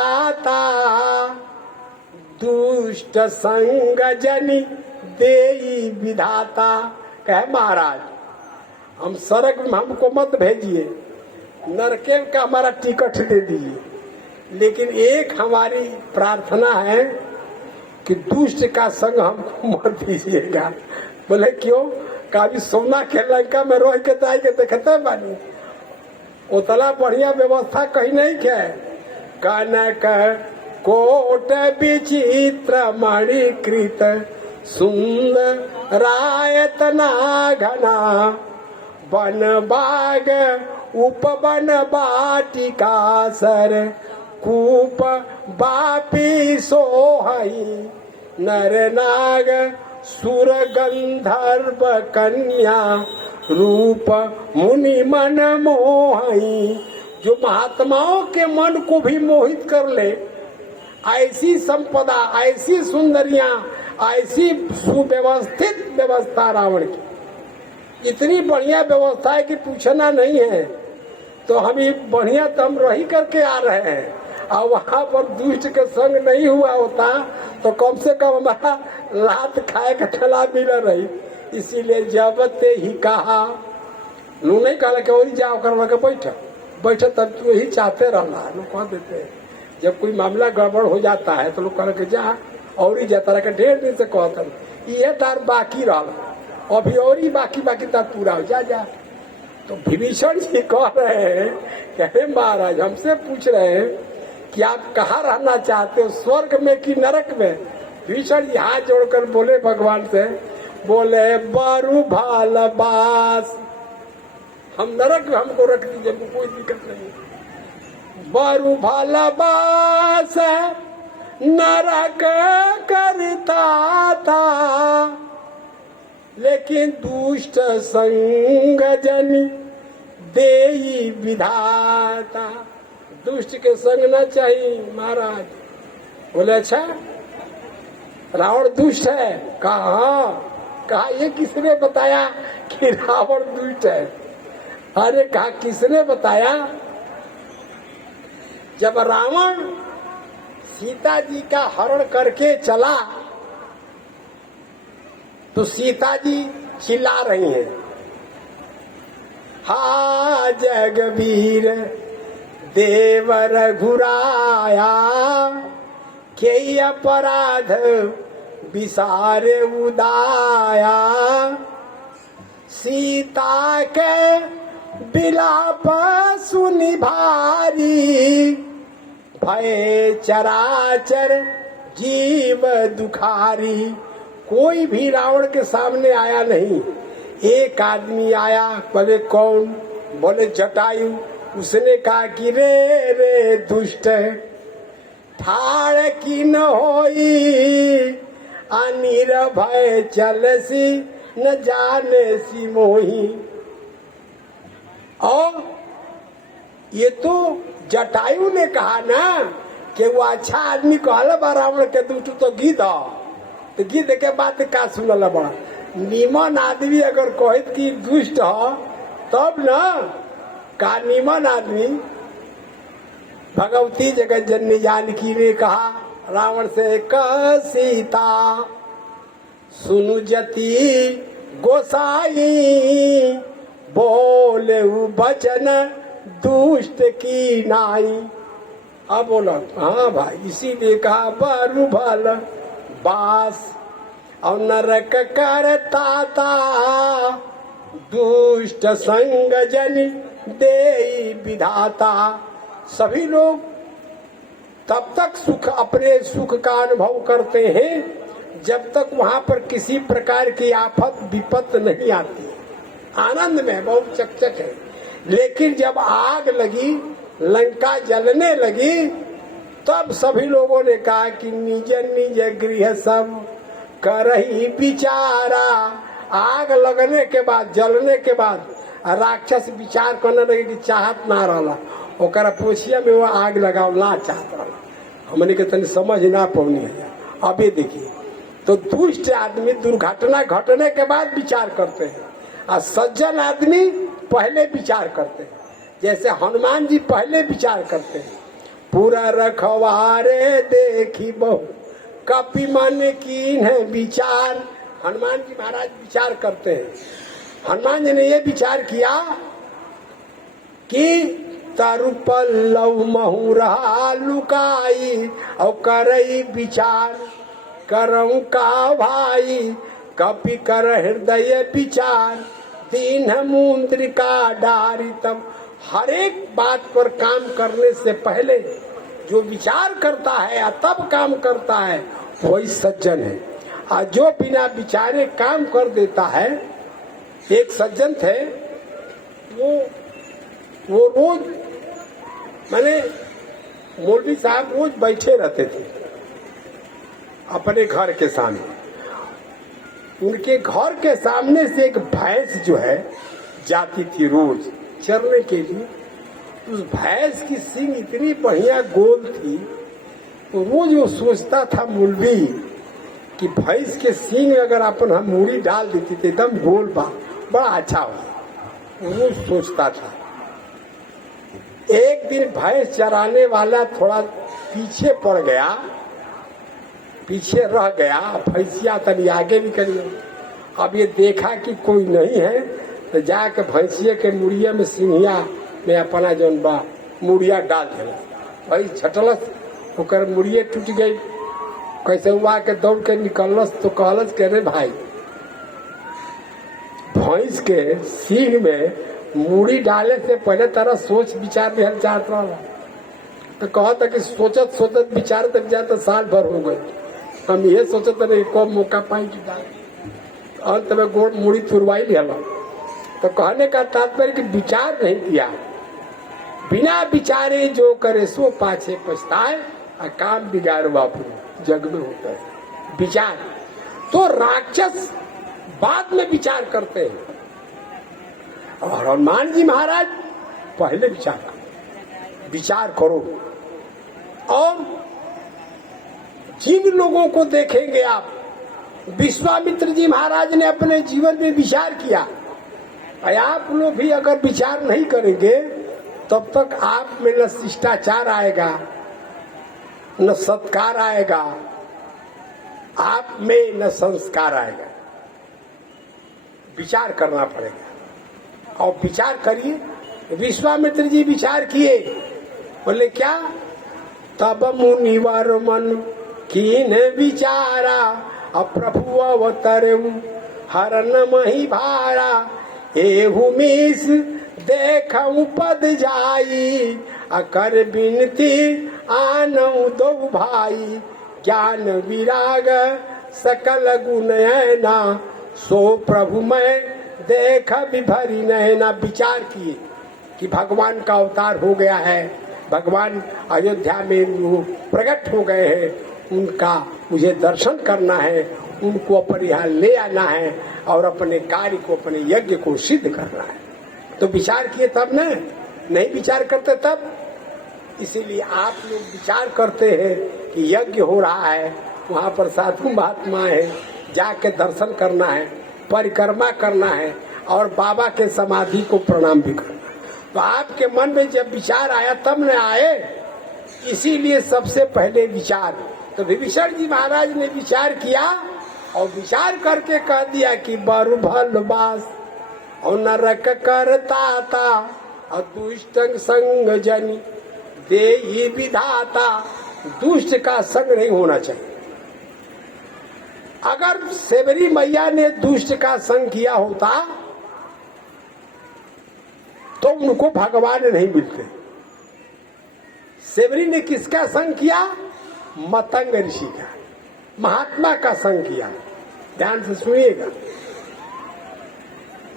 दुष्ट संग जनि देई विधाता। कहे महाराज हम स्वर्ग में हमको मत भेजिए, नरके का हमारा टिकट दे दीजिए, लेकिन एक हमारी प्रार्थना है कि दुष्ट का संग हमको मत दीजिएगा। बोले क्यों? कभी सोना के लंका में रह के ताई के देखते बानी, उतला बढ़िया व्यवस्था कहीं नहीं है। कनक कोट विचित्र मणिकृत सुंदरायतना घना वन बाग उपवन बाटिका सर कूप बापी सोहई नर नाग सुर गंधर्व कन्या रूप मुनि मन मोहई। जो महात्माओं के मन को भी मोहित कर ले, ऐसी संपदा, ऐसी सुंदरियां, ऐसी सुव्यवस्थित व्यवस्था रावण की, इतनी बढ़िया व्यवस्था है कि पूछना नहीं है। तो हम ये बढ़िया तो हम रही करके आ रहे हैं, और वहां पर दुष्ट के संग नहीं हुआ होता तो कम से कम हमारा लात खाए का ठला मिल रही। इसीलिए जब ते ही कहा, लू नहीं कहा कि और जाओ कर के बैठे तब तो यही चाहते रहना। लोग कह देते हैं जब कोई मामला गड़बड़ हो जाता है तो लोग कह के जा और ही जाता रहे, ढेर दिन से कहता ये तार बाकी रहा, अभी और ही बाकी तार पूरा हो जा। तो विभीषण जी कह रहे हैं कि हे महाराज हमसे पूछ रहे हैं कि आप कहाँ रहना चाहते हो, स्वर्ग में कि नरक में? विभीषण जी हाथ जोड़कर बोले भगवान से, बोले बारू भाल बास, हम नरक में हमको रख दीजिए, कोई दिक्कत नहीं। बरु भला बास नरक करता था, लेकिन दुष्ट संग जन देई विधाता। दुष्ट के संग न चाहिए महाराज। बोले अच्छा रावण दुष्ट है? कहा ये किसने बताया कि रावण दुष्ट है? अरे कहा किसने बताया? जब रावण सीता जी का हरण करके चला तो सीता जी चिल्ला रही हैं, हा जगवीर देवर घुराया, के अपराध विसारे उदाया, सीता के बिलाप सुनि भारी, भय चराचर जीव दुखारी। कोई भी रावण के सामने आया नहीं। एक आदमी आया। बोले कौन? बोले जटायु। उसने कहा कि रे रे दुष्ट ठाड़ की न होई, अनिर भय चलसी न जाने सी मोही। और ये तो जटायु ने कहा ना कि वो अच्छा आदमी कहला बा रावण के दुष्ट तो गिद्ध, तो गिद्ध के बात का सुनल बड़ा। नीमन आदमी अगर कहत कि दुष्ट हो तब न का नीमन आदमी। भगवती जगत जननी जानकी ने कहा रावण से, कह सीता सुनु जति गोसाई, बोले बचन दुष्ट की नाई। अब बोला हाँ भाई, इसीलिए कहा बरु भल बास और नरक करता था, दुष्ट संग जन देई विधाता। सभी लोग तब तक सुख अपने सुख का अनुभव करते हैं जब तक वहां पर किसी प्रकार की आफत विपत नहीं आती। आनंद में बहुत चकचक है। लेकिन जब आग लगी, लंका जलने लगी, तब सभी लोगों ने कहा कि निज निज गृह सब करही विचारा। आग लगने के बाद, जलने के बाद राक्षस विचार करने लगे कि चाहत ना रहला ओकरा पोछिया में वो आग लगावला चाहत रहला। हमने के तनी समझ ना पौनी है। अभी देखिए तो दुष्ट आदमी दुर्घटना घटने के बाद विचार करते हैं और सज्जन आदमी पहले विचार करते हैं। जैसे हनुमान जी पहले विचार करते हैं। पूरा रखवारे देखी बहु कपि मन कीन है विचार। हनुमान जी महाराज विचार करते हैं। हनुमान जी ने ये विचार किया कि तरुपल्लव महु रहा लुकाई और करई विचार करऊं का भाई कपि कर हृदय विचार दीन मुद्रिका डारी। तब हर एक बात पर काम करने से पहले जो विचार करता है तब काम करता है वही सज्जन है। और जो बिना विचारे काम कर देता है, एक सज्जन थे वो रोज माने मौलवी साहब रोज बैठे रहते थे अपने घर के सामने। उनके घर के सामने से एक भैंस जो है जाती थी रोज चरने के लिए। उस भैंस की सींग इतनी बढ़िया गोल थी, तो रोज वो सोचता था मौलवी कि भैंस के सींग अगर अपन हम मूड़ी डाल देती तो एकदम गोल बड़ा अच्छा हो। वो सोचता था। एक दिन भैंस चराने वाला थोड़ा पीछे पड़ गया, पीछे रह गया। भैंसिया तनी आगे निकल गई। अब ये देखा कि कोई नहीं है तो जाके भैंसिया के मुड़िया में सिंहिया में अपना जौन बा मुड़िया डाल दिया। भाई झटलस ओकर मुड़िया टूट गई। कैसे हुआ के दौड़ के निकलस तो कहलस के रे भाई, भैंस के सींग में मूड़ी डाले से पहले तरह सोच विचार भी चाहत रहा। तो कहता कि सोचत सोचत विचार तक जाता साल भर हो गए। हम ये सोचते नहीं कब मौका पाई कि डाल अंत में गोड़ मूड़ी तुरवाई लिया। तो कहने का तात्पर्य कि विचार नहीं किया। बिना विचारे जो करे सो पाछे पछताए, और काम बिगाड़ बापू जग में होता है। विचार तो राक्षस बाद में विचार करते हैं, और हनुमान जी महाराज पहले विचार करो। और जिन लोगों को देखेंगे आप, विश्वामित्र जी महाराज ने अपने जीवन में विचार किया, और आप लोग भी अगर विचार नहीं करेंगे तब तक आप में न शिष्टाचार आएगा, न सत्कार आएगा, आप में न संस्कार आएगा। विचार करना पड़ेगा, और विचार करिए। विश्वामित्र जी विचार किए, बोले क्या? तब मुनिवर मन कीन विचारा, अप्रभु अवतरे हरन मही भारा, एहु मीस देखऊ पद जाई, अकर बिनती आनऊ दो भाई, ज्ञान विराग सकल गुण नैना, सो प्रभु मैं देख विभरी नैना। विचार किए कि भगवान का अवतार हो गया है, भगवान अयोध्या में प्रकट हो गए हैं, उनका मुझे दर्शन करना है, उनको अपने यहाँ ले आना है, और अपने कार्य को, अपने यज्ञ को सिद्ध करना है। तो विचार किए तब न, नहीं विचार करते तब। इसीलिए आप लोग विचार करते हैं कि यज्ञ हो रहा है, वहाँ पर साधु महात्मा है, जाके दर्शन करना है, परिक्रमा करना है, और बाबा के समाधि को प्रणाम भी करना। तो आपके मन में जब विचार आया तब न आए, इसीलिए सबसे पहले विचार। तो विभीषण जी महाराज ने विचार किया, और विचार करके कह दिया कि बरु भल बास और नरक करता था, और दुष्ट संग जनी दे विधाता। दुष्ट का संग नहीं होना चाहिए। अगर सेवरी मैया ने दुष्ट का संग किया होता तो उनको भगवान नहीं मिलते। सेवरी ने किसका संग किया? मतंग ऋषि का, महात्मा का संग किया। ध्यान से सुनिएगा,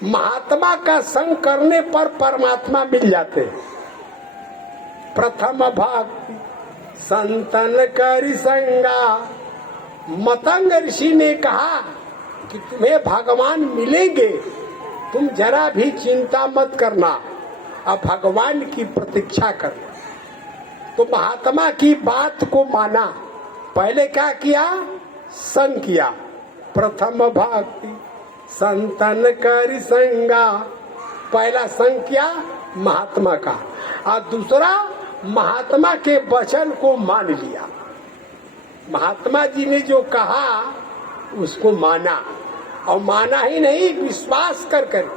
महात्मा का संग करने पर परमात्मा मिल जाते हैं। प्रथम भक्ति संतन करि संगा। मतंग ऋषि ने कहा कि तुम्हें भगवान मिलेंगे, तुम जरा भी चिंता मत करना, अब भगवान की प्रतीक्षा करना। तो महात्मा की बात को माना। पहले क्या किया? संग किया। प्रथम भक्ति संतन करि संगा, पहला संग किया महात्मा का, और दूसरा महात्मा के वचन को मान लिया। महात्मा जी ने जो कहा उसको माना, और माना ही नहीं, विश्वास कर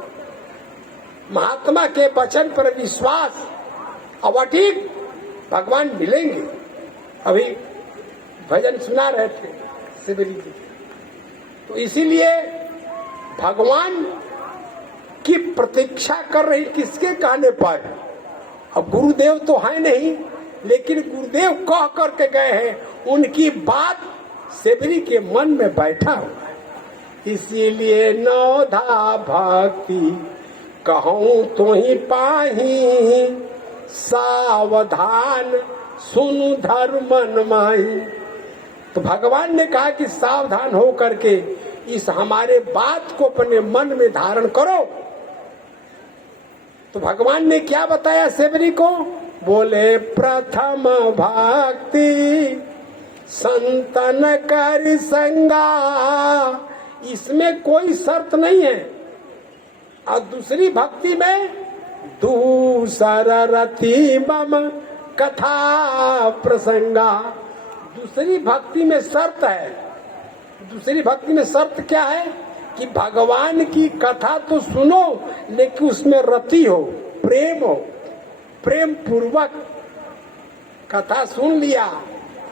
महात्मा के वचन पर विश्वास। अब ठीक भगवान मिलेंगे। अभी भजन सुना रहे थे शिवरी जी, तो इसीलिए भगवान की प्रतीक्षा कर रही। किसके कहने पर? अब गुरुदेव तो है नहीं, लेकिन गुरुदेव कह करके गए हैं, उनकी बात सेवरी के मन में बैठा हुआ है। इसीलिए नौधा भक्ति कहूँ तो ही पाही, सावधान सुनु धर्मन माही। तो भगवान ने कहा कि सावधान हो करके इस हमारे बात को अपने मन में धारण करो। तो भगवान ने क्या बताया सेवरी को? बोले प्रथम भक्ति संतन करि संगा। इसमें कोई शर्त नहीं है। और दूसरी भक्ति में दूसर रति मम कथा प्रसंगा। दूसरी भक्ति में शर्त है। दूसरी भक्ति में शर्त क्या है? कि भगवान की कथा तो सुनो, लेकिन उसमें रति हो, प्रेम हो, प्रेम पूर्वक कथा सुन लिया,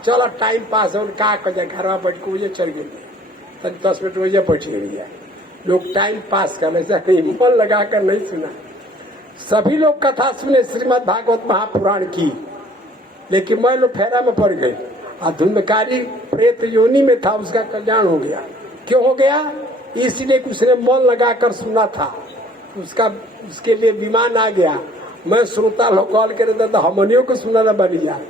चलो टाइम पास हो, क्या कर जाए, घर में बैठ के मुझे चल गई, 10 मिनट मुझे बैठ गई। लोग टाइम पास कर ले, मन लगाकर नहीं सुना। सभी लोग कथा सुने श्रीमद् भागवत महापुराण की, लेकिन मैं लोग फेरा में पड़ गए। धुंधकारी प्रेत योनि में था, उसका कल्याण हो गया। क्यों हो गया? इसलिए उसने मन लगाकर सुना था, उसके लिए विमान आ गया, मैं श्रोता लोग कॉल करे तो हमनियों को सुनाना बनी जाए।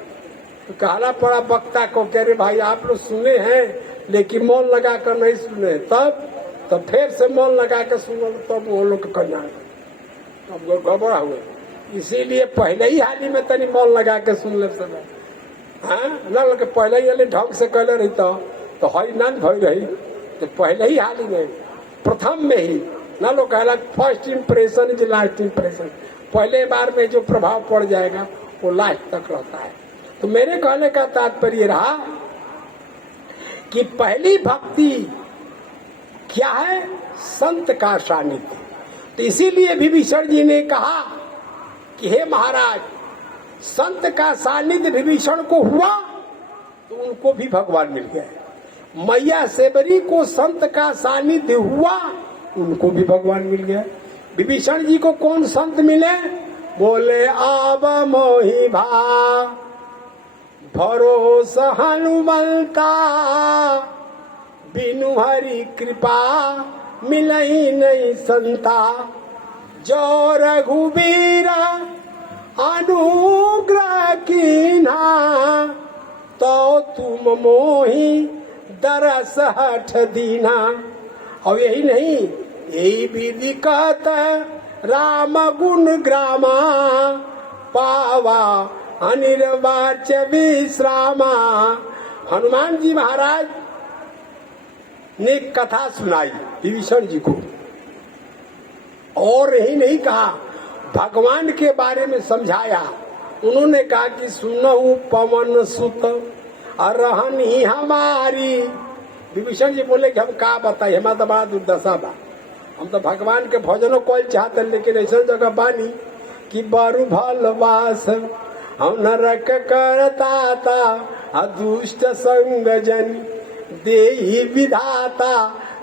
तो कहना पड़ा वक्ता को, कह रहे भाई आप लोग सुने हैं लेकिन मौन लगा कर नहीं सुने, तब फिर से मौन लगा कर सुनो, तब वो लोग करना अब गड़बड़ा हुए। इसीलिए पहले ही हाली में तनी मौन लगा के सुन ले सब। हाँ ना लोग पहले ही ढंग से कहले रही तो हई ना भई रही, तो पहले ही हाली में प्रथम में ही ना लोग कहला first impression is last impression. पहले बार में जो प्रभाव पड़ जाएगा वो लास्ट तक रहता है। तो मेरे कहने का तात्पर्य रहा कि पहली भक्ति क्या है? संत का सानिध्य। तो इसीलिए विभीषण जी ने कहा कि हे महाराज, संत का सानिध्य विभीषण को हुआ तो उनको भी भगवान मिल गया। मैया सेबरी को संत का सानिध्य हुआ, उनको भी भगवान मिल गया। विभीषण जी को कौन संत मिले? बोले आब मोहि भा भरोसा हनुमंता, बिनु हरि कृपा मिलई नहीं संता, जो रघुवीर अनुग्रह कीन्हा, तो तुम मोहि दरस हठ दीना। और यही नहीं, यही विधि कहत राम गुण ग्रामा, पावा अनिर्वाच्य विश्रामा। हनुमान जी महाराज ने कथा सुनाई विभीषण जी को, और यही नहीं कहा, भगवान के बारे में समझाया। उन्होंने कहा कि सुनहु पवन सुत रहनी हमारी। विभीषण जी बोले कि हम का बताए, हमारा तो बड़ा दुर्दशा बा, हम तो भगवान के भजनों को चाहते, लेकिन ऐसा जगह बानी कि बरु भल वास हम नरक करता था, अदुष्ट संग जन देहि विधाता।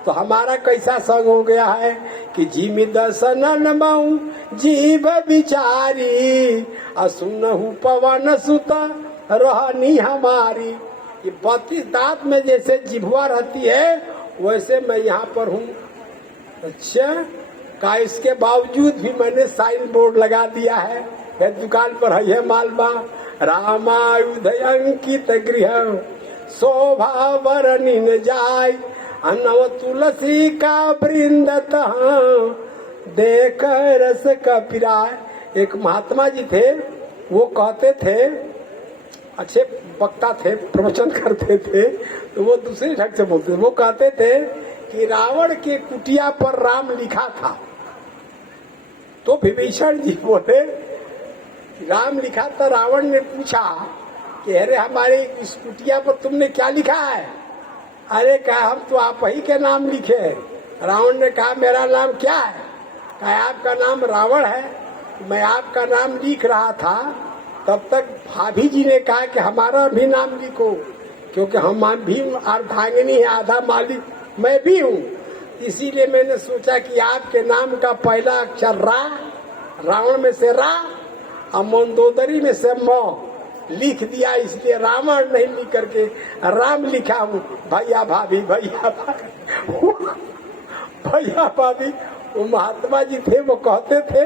तो हमारा कैसा संग हो गया है कि जिमि दसनन मऊ जीव विचारी, असुनहु पवन सुत रहनी हमारी। ये 32 दांत में जैसे जिभुआ रहती है वैसे मैं यहाँ पर हूँ। अच्छा का इसके बावजूद भी मैंने साइन बोर्ड लगा दिया है, दुकान पर है मालवा रामायुध अंकित गृह, शोभा वरनी न जाय, अनव तुलसी का वृंद देख रस का पिराय। एक महात्मा जी थे, वो कहते थे, अच्छे वक्ता थे, प्रवचन करते थे, तो वो दूसरे ढंग से बोलते थे। वो कहते थे कि रावण के कुटिया पर राम लिखा था, तो विभीषण जी बोले राम लिखा था। रावण ने पूछा कि अरे हमारे इस कुटिया पर तुमने क्या लिखा है? अरे कहा हम तो आप ही के नाम लिखे। रावण ने कहा मेरा नाम क्या है? कहा आपका नाम रावण है। मैं आपका नाम लिख रहा था, तब तक भाभी जी ने कहा कि हमारा भी नाम लिखो, क्योंकि हम भी अर्धांगिनी है, आधा मालिक मैं भी हूँ। इसीलिए मैंने सोचा कि आपके नाम का पहला अक्षर रा, रावण में से रा और मंदोदरी में से म लिख दिया, इसलिए रावण नहीं लिख करके राम लिखा हूँ। भैया भाभी भैया भाभी भैया भाभी। वो महात्मा जी थे, वो कहते थे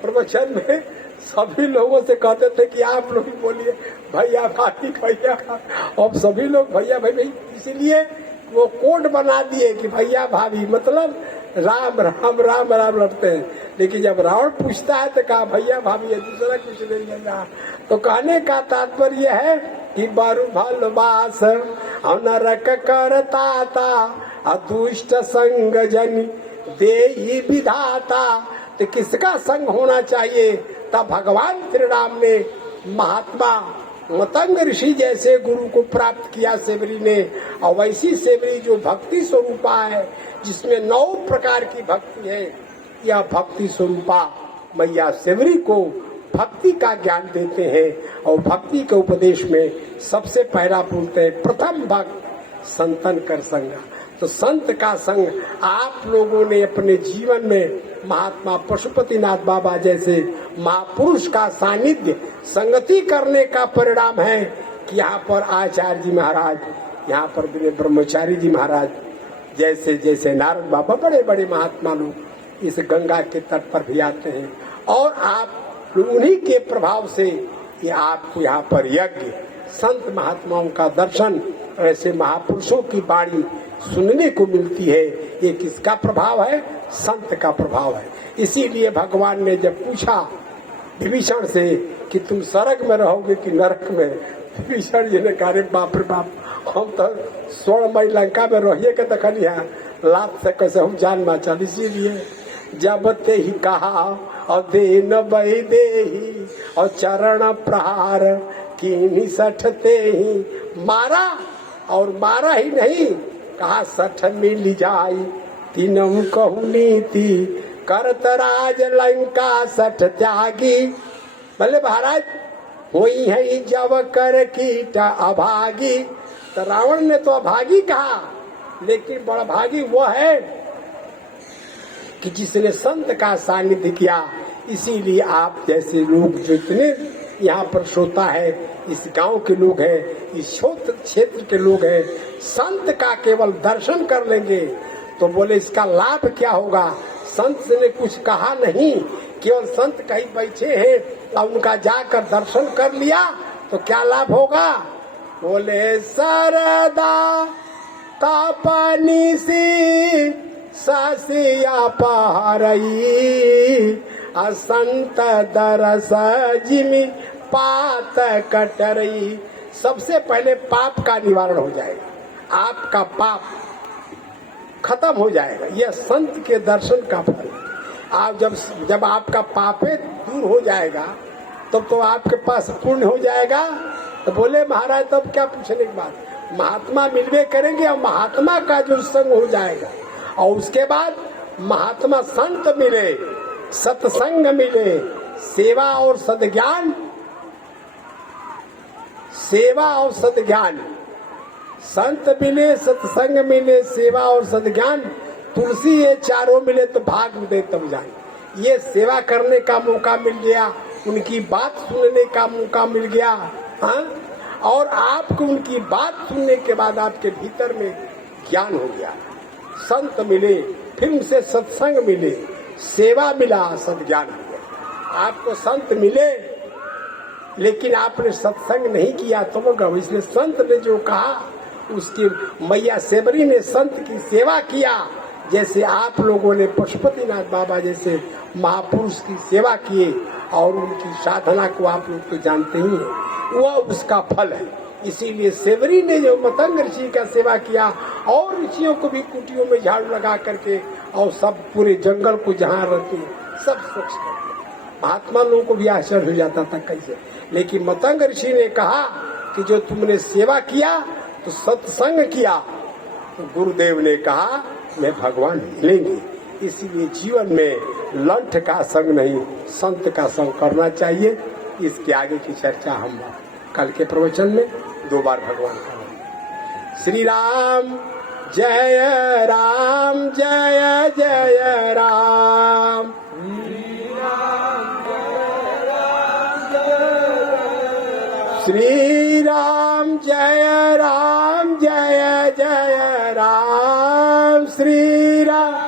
प्रवचन में, सभी लोगों से कहते थे कि आप लोग बोलिए भैया भाभी भैया भाभी। अब सभी लोग भैया भाई, इसीलिए वो कोड बना दिए कि भैया भाभी मतलब राम राम राम राम लड़ते हैं। लेकिन जब रावण पूछता है तो कहा भैया भाभी है, दूसरा कुछ नहीं है। तो कहने का तात्पर्य है कि बारू भल बास नरक करता था, अदुष्ट संग जन देहि विधाता। तो किसका संग होना चाहिए? तब भगवान श्री राम ने महात्मा मतंग ऋषि जैसे गुरु को प्राप्त किया सेबरी ने। और वैसी सेबरी जो भक्ति स्वरूपा है, जिसमें 9 प्रकार की भक्ति है, यह भक्ति स्वरूपा मैया सेबरी को भक्ति का ज्ञान देते हैं। और भक्ति के उपदेश में सबसे पहला बोलते हैं प्रथम भक्त संतन कर संग। तो संत का संग आप लोगों ने अपने जीवन में महात्मा पशुपतिनाथ बाबा जैसे महापुरुष का सानिध्य संगति करने का परिणाम है कि यहाँ पर आचार्य जी महाराज, यहाँ पर ब्रह्मचारी जी महाराज जैसे जैसे नारद बाबा, बड़े बड़े महात्मा लोग इस गंगा के तट पर भी आते हैं। और आप उन्हीं के प्रभाव से ये आपको यहाँ पर यज्ञ, संत महात्माओं का दर्शन, ऐसे महापुरुषों की वाणी सुनने को मिलती है। ये किसका प्रभाव है? संत का प्रभाव है। इसीलिए भगवान ने जब पूछा विभीषण से कि तुम स्वर्ग में रहोगे कि नरक में, विभीषण जी ने कहा, बाप रे बाप, हम तो स्वर्णमय लंका में रहिए के दखनी है, लात से कैसे हम जान ना चल। इसीलिए जब ते ही कहा और देन बही दे और चरण प्रहार की सठते ही मारा, और मारा ही नहीं, कहा सठ मिल जाई तीनम कहूनी थी करत राज लंका सठ त्यागी। भले महाराज हुई है जब कर कीट अभागी, तो रावण ने तो अभागी कहा, लेकिन बड़ा भागी वो है कि जिसने संत का सानिध्य किया। इसीलिए आप जैसे लोग जो इतने यहाँ पर श्रोता है, इस गांव के लोग हैं, इस क्षेत्र के लोग हैं, संत का केवल दर्शन कर लेंगे तो बोले इसका लाभ क्या होगा। संत ने कुछ कहा नहीं, केवल संत कहीं बैठे हैं और उनका जाकर दर्शन कर लिया तो क्या लाभ होगा। बोले सरदा तापानी सी सासिया पहारई असंत दरस जिमी पात कटरई। सबसे पहले पाप का निवारण हो जाएगा, आपका पाप खत्म हो जाएगा। यह संत के दर्शन का फल। आप जब आपका पापे दूर हो जाएगा तब तो आपके पास पुण्य हो जाएगा। तो बोले महाराज तब क्या पूछने की बात, महात्मा मिलवे करेंगे और महात्मा का जो संग हो जाएगा, और उसके बाद महात्मा संत मिले, सत्संग मिले, सेवा और सद्ज्ञान, सेवा और सद्ज्ञान, संत मिले, सत्संग मिले, सेवा और सद्ज्ञान, तुलसी, ये चारों मिले तो भाग दे तब जाए। ये सेवा करने का मौका मिल गया, उनकी बात सुनने का मौका मिल गया, हाँ? और आपको उनकी बात सुनने के बाद आपके भीतर में ज्ञान हो गया। संत मिले, फिर उनसे सत्संग मिले, सेवा मिला, सद्ज्ञान हो गया। आपको संत मिले लेकिन आपने सत्संग नहीं किया तो वो, इसलिए संत ने जो कहा उसकी मैया सेवरी ने संत की सेवा किया। जैसे आप लोगों ने पशुपतिनाथ बाबा जैसे महापुरुष की सेवा किए और उनकी साधना को आप लोग तो जानते ही हैं, वह उसका फल है। इसीलिए सेवरी ने जो मतंग ऋषि का सेवा किया और ऋषियों को भी कुटियों में झाड़ू लगा करके और सब पूरे जंगल को जहाँ रहते सब स्वच्छ करते, महात्मा लोगों को भी आश्चर्य हो जाता था कैसे। लेकिन मतंग ऋषि ने कहा कि जो तुमने सेवा किया तो सत्संग किया, तो गुरुदेव ने कहा मैं भगवान मिलेंगे। इसीलिए जीवन में लंठ का संग नहीं, संत का संग करना चाहिए। इसके आगे की चर्चा हम कल के प्रवचन में 2 बार भगवान करेंगे। श्री राम जय राम, जय जय राम। श्री राम जय राम,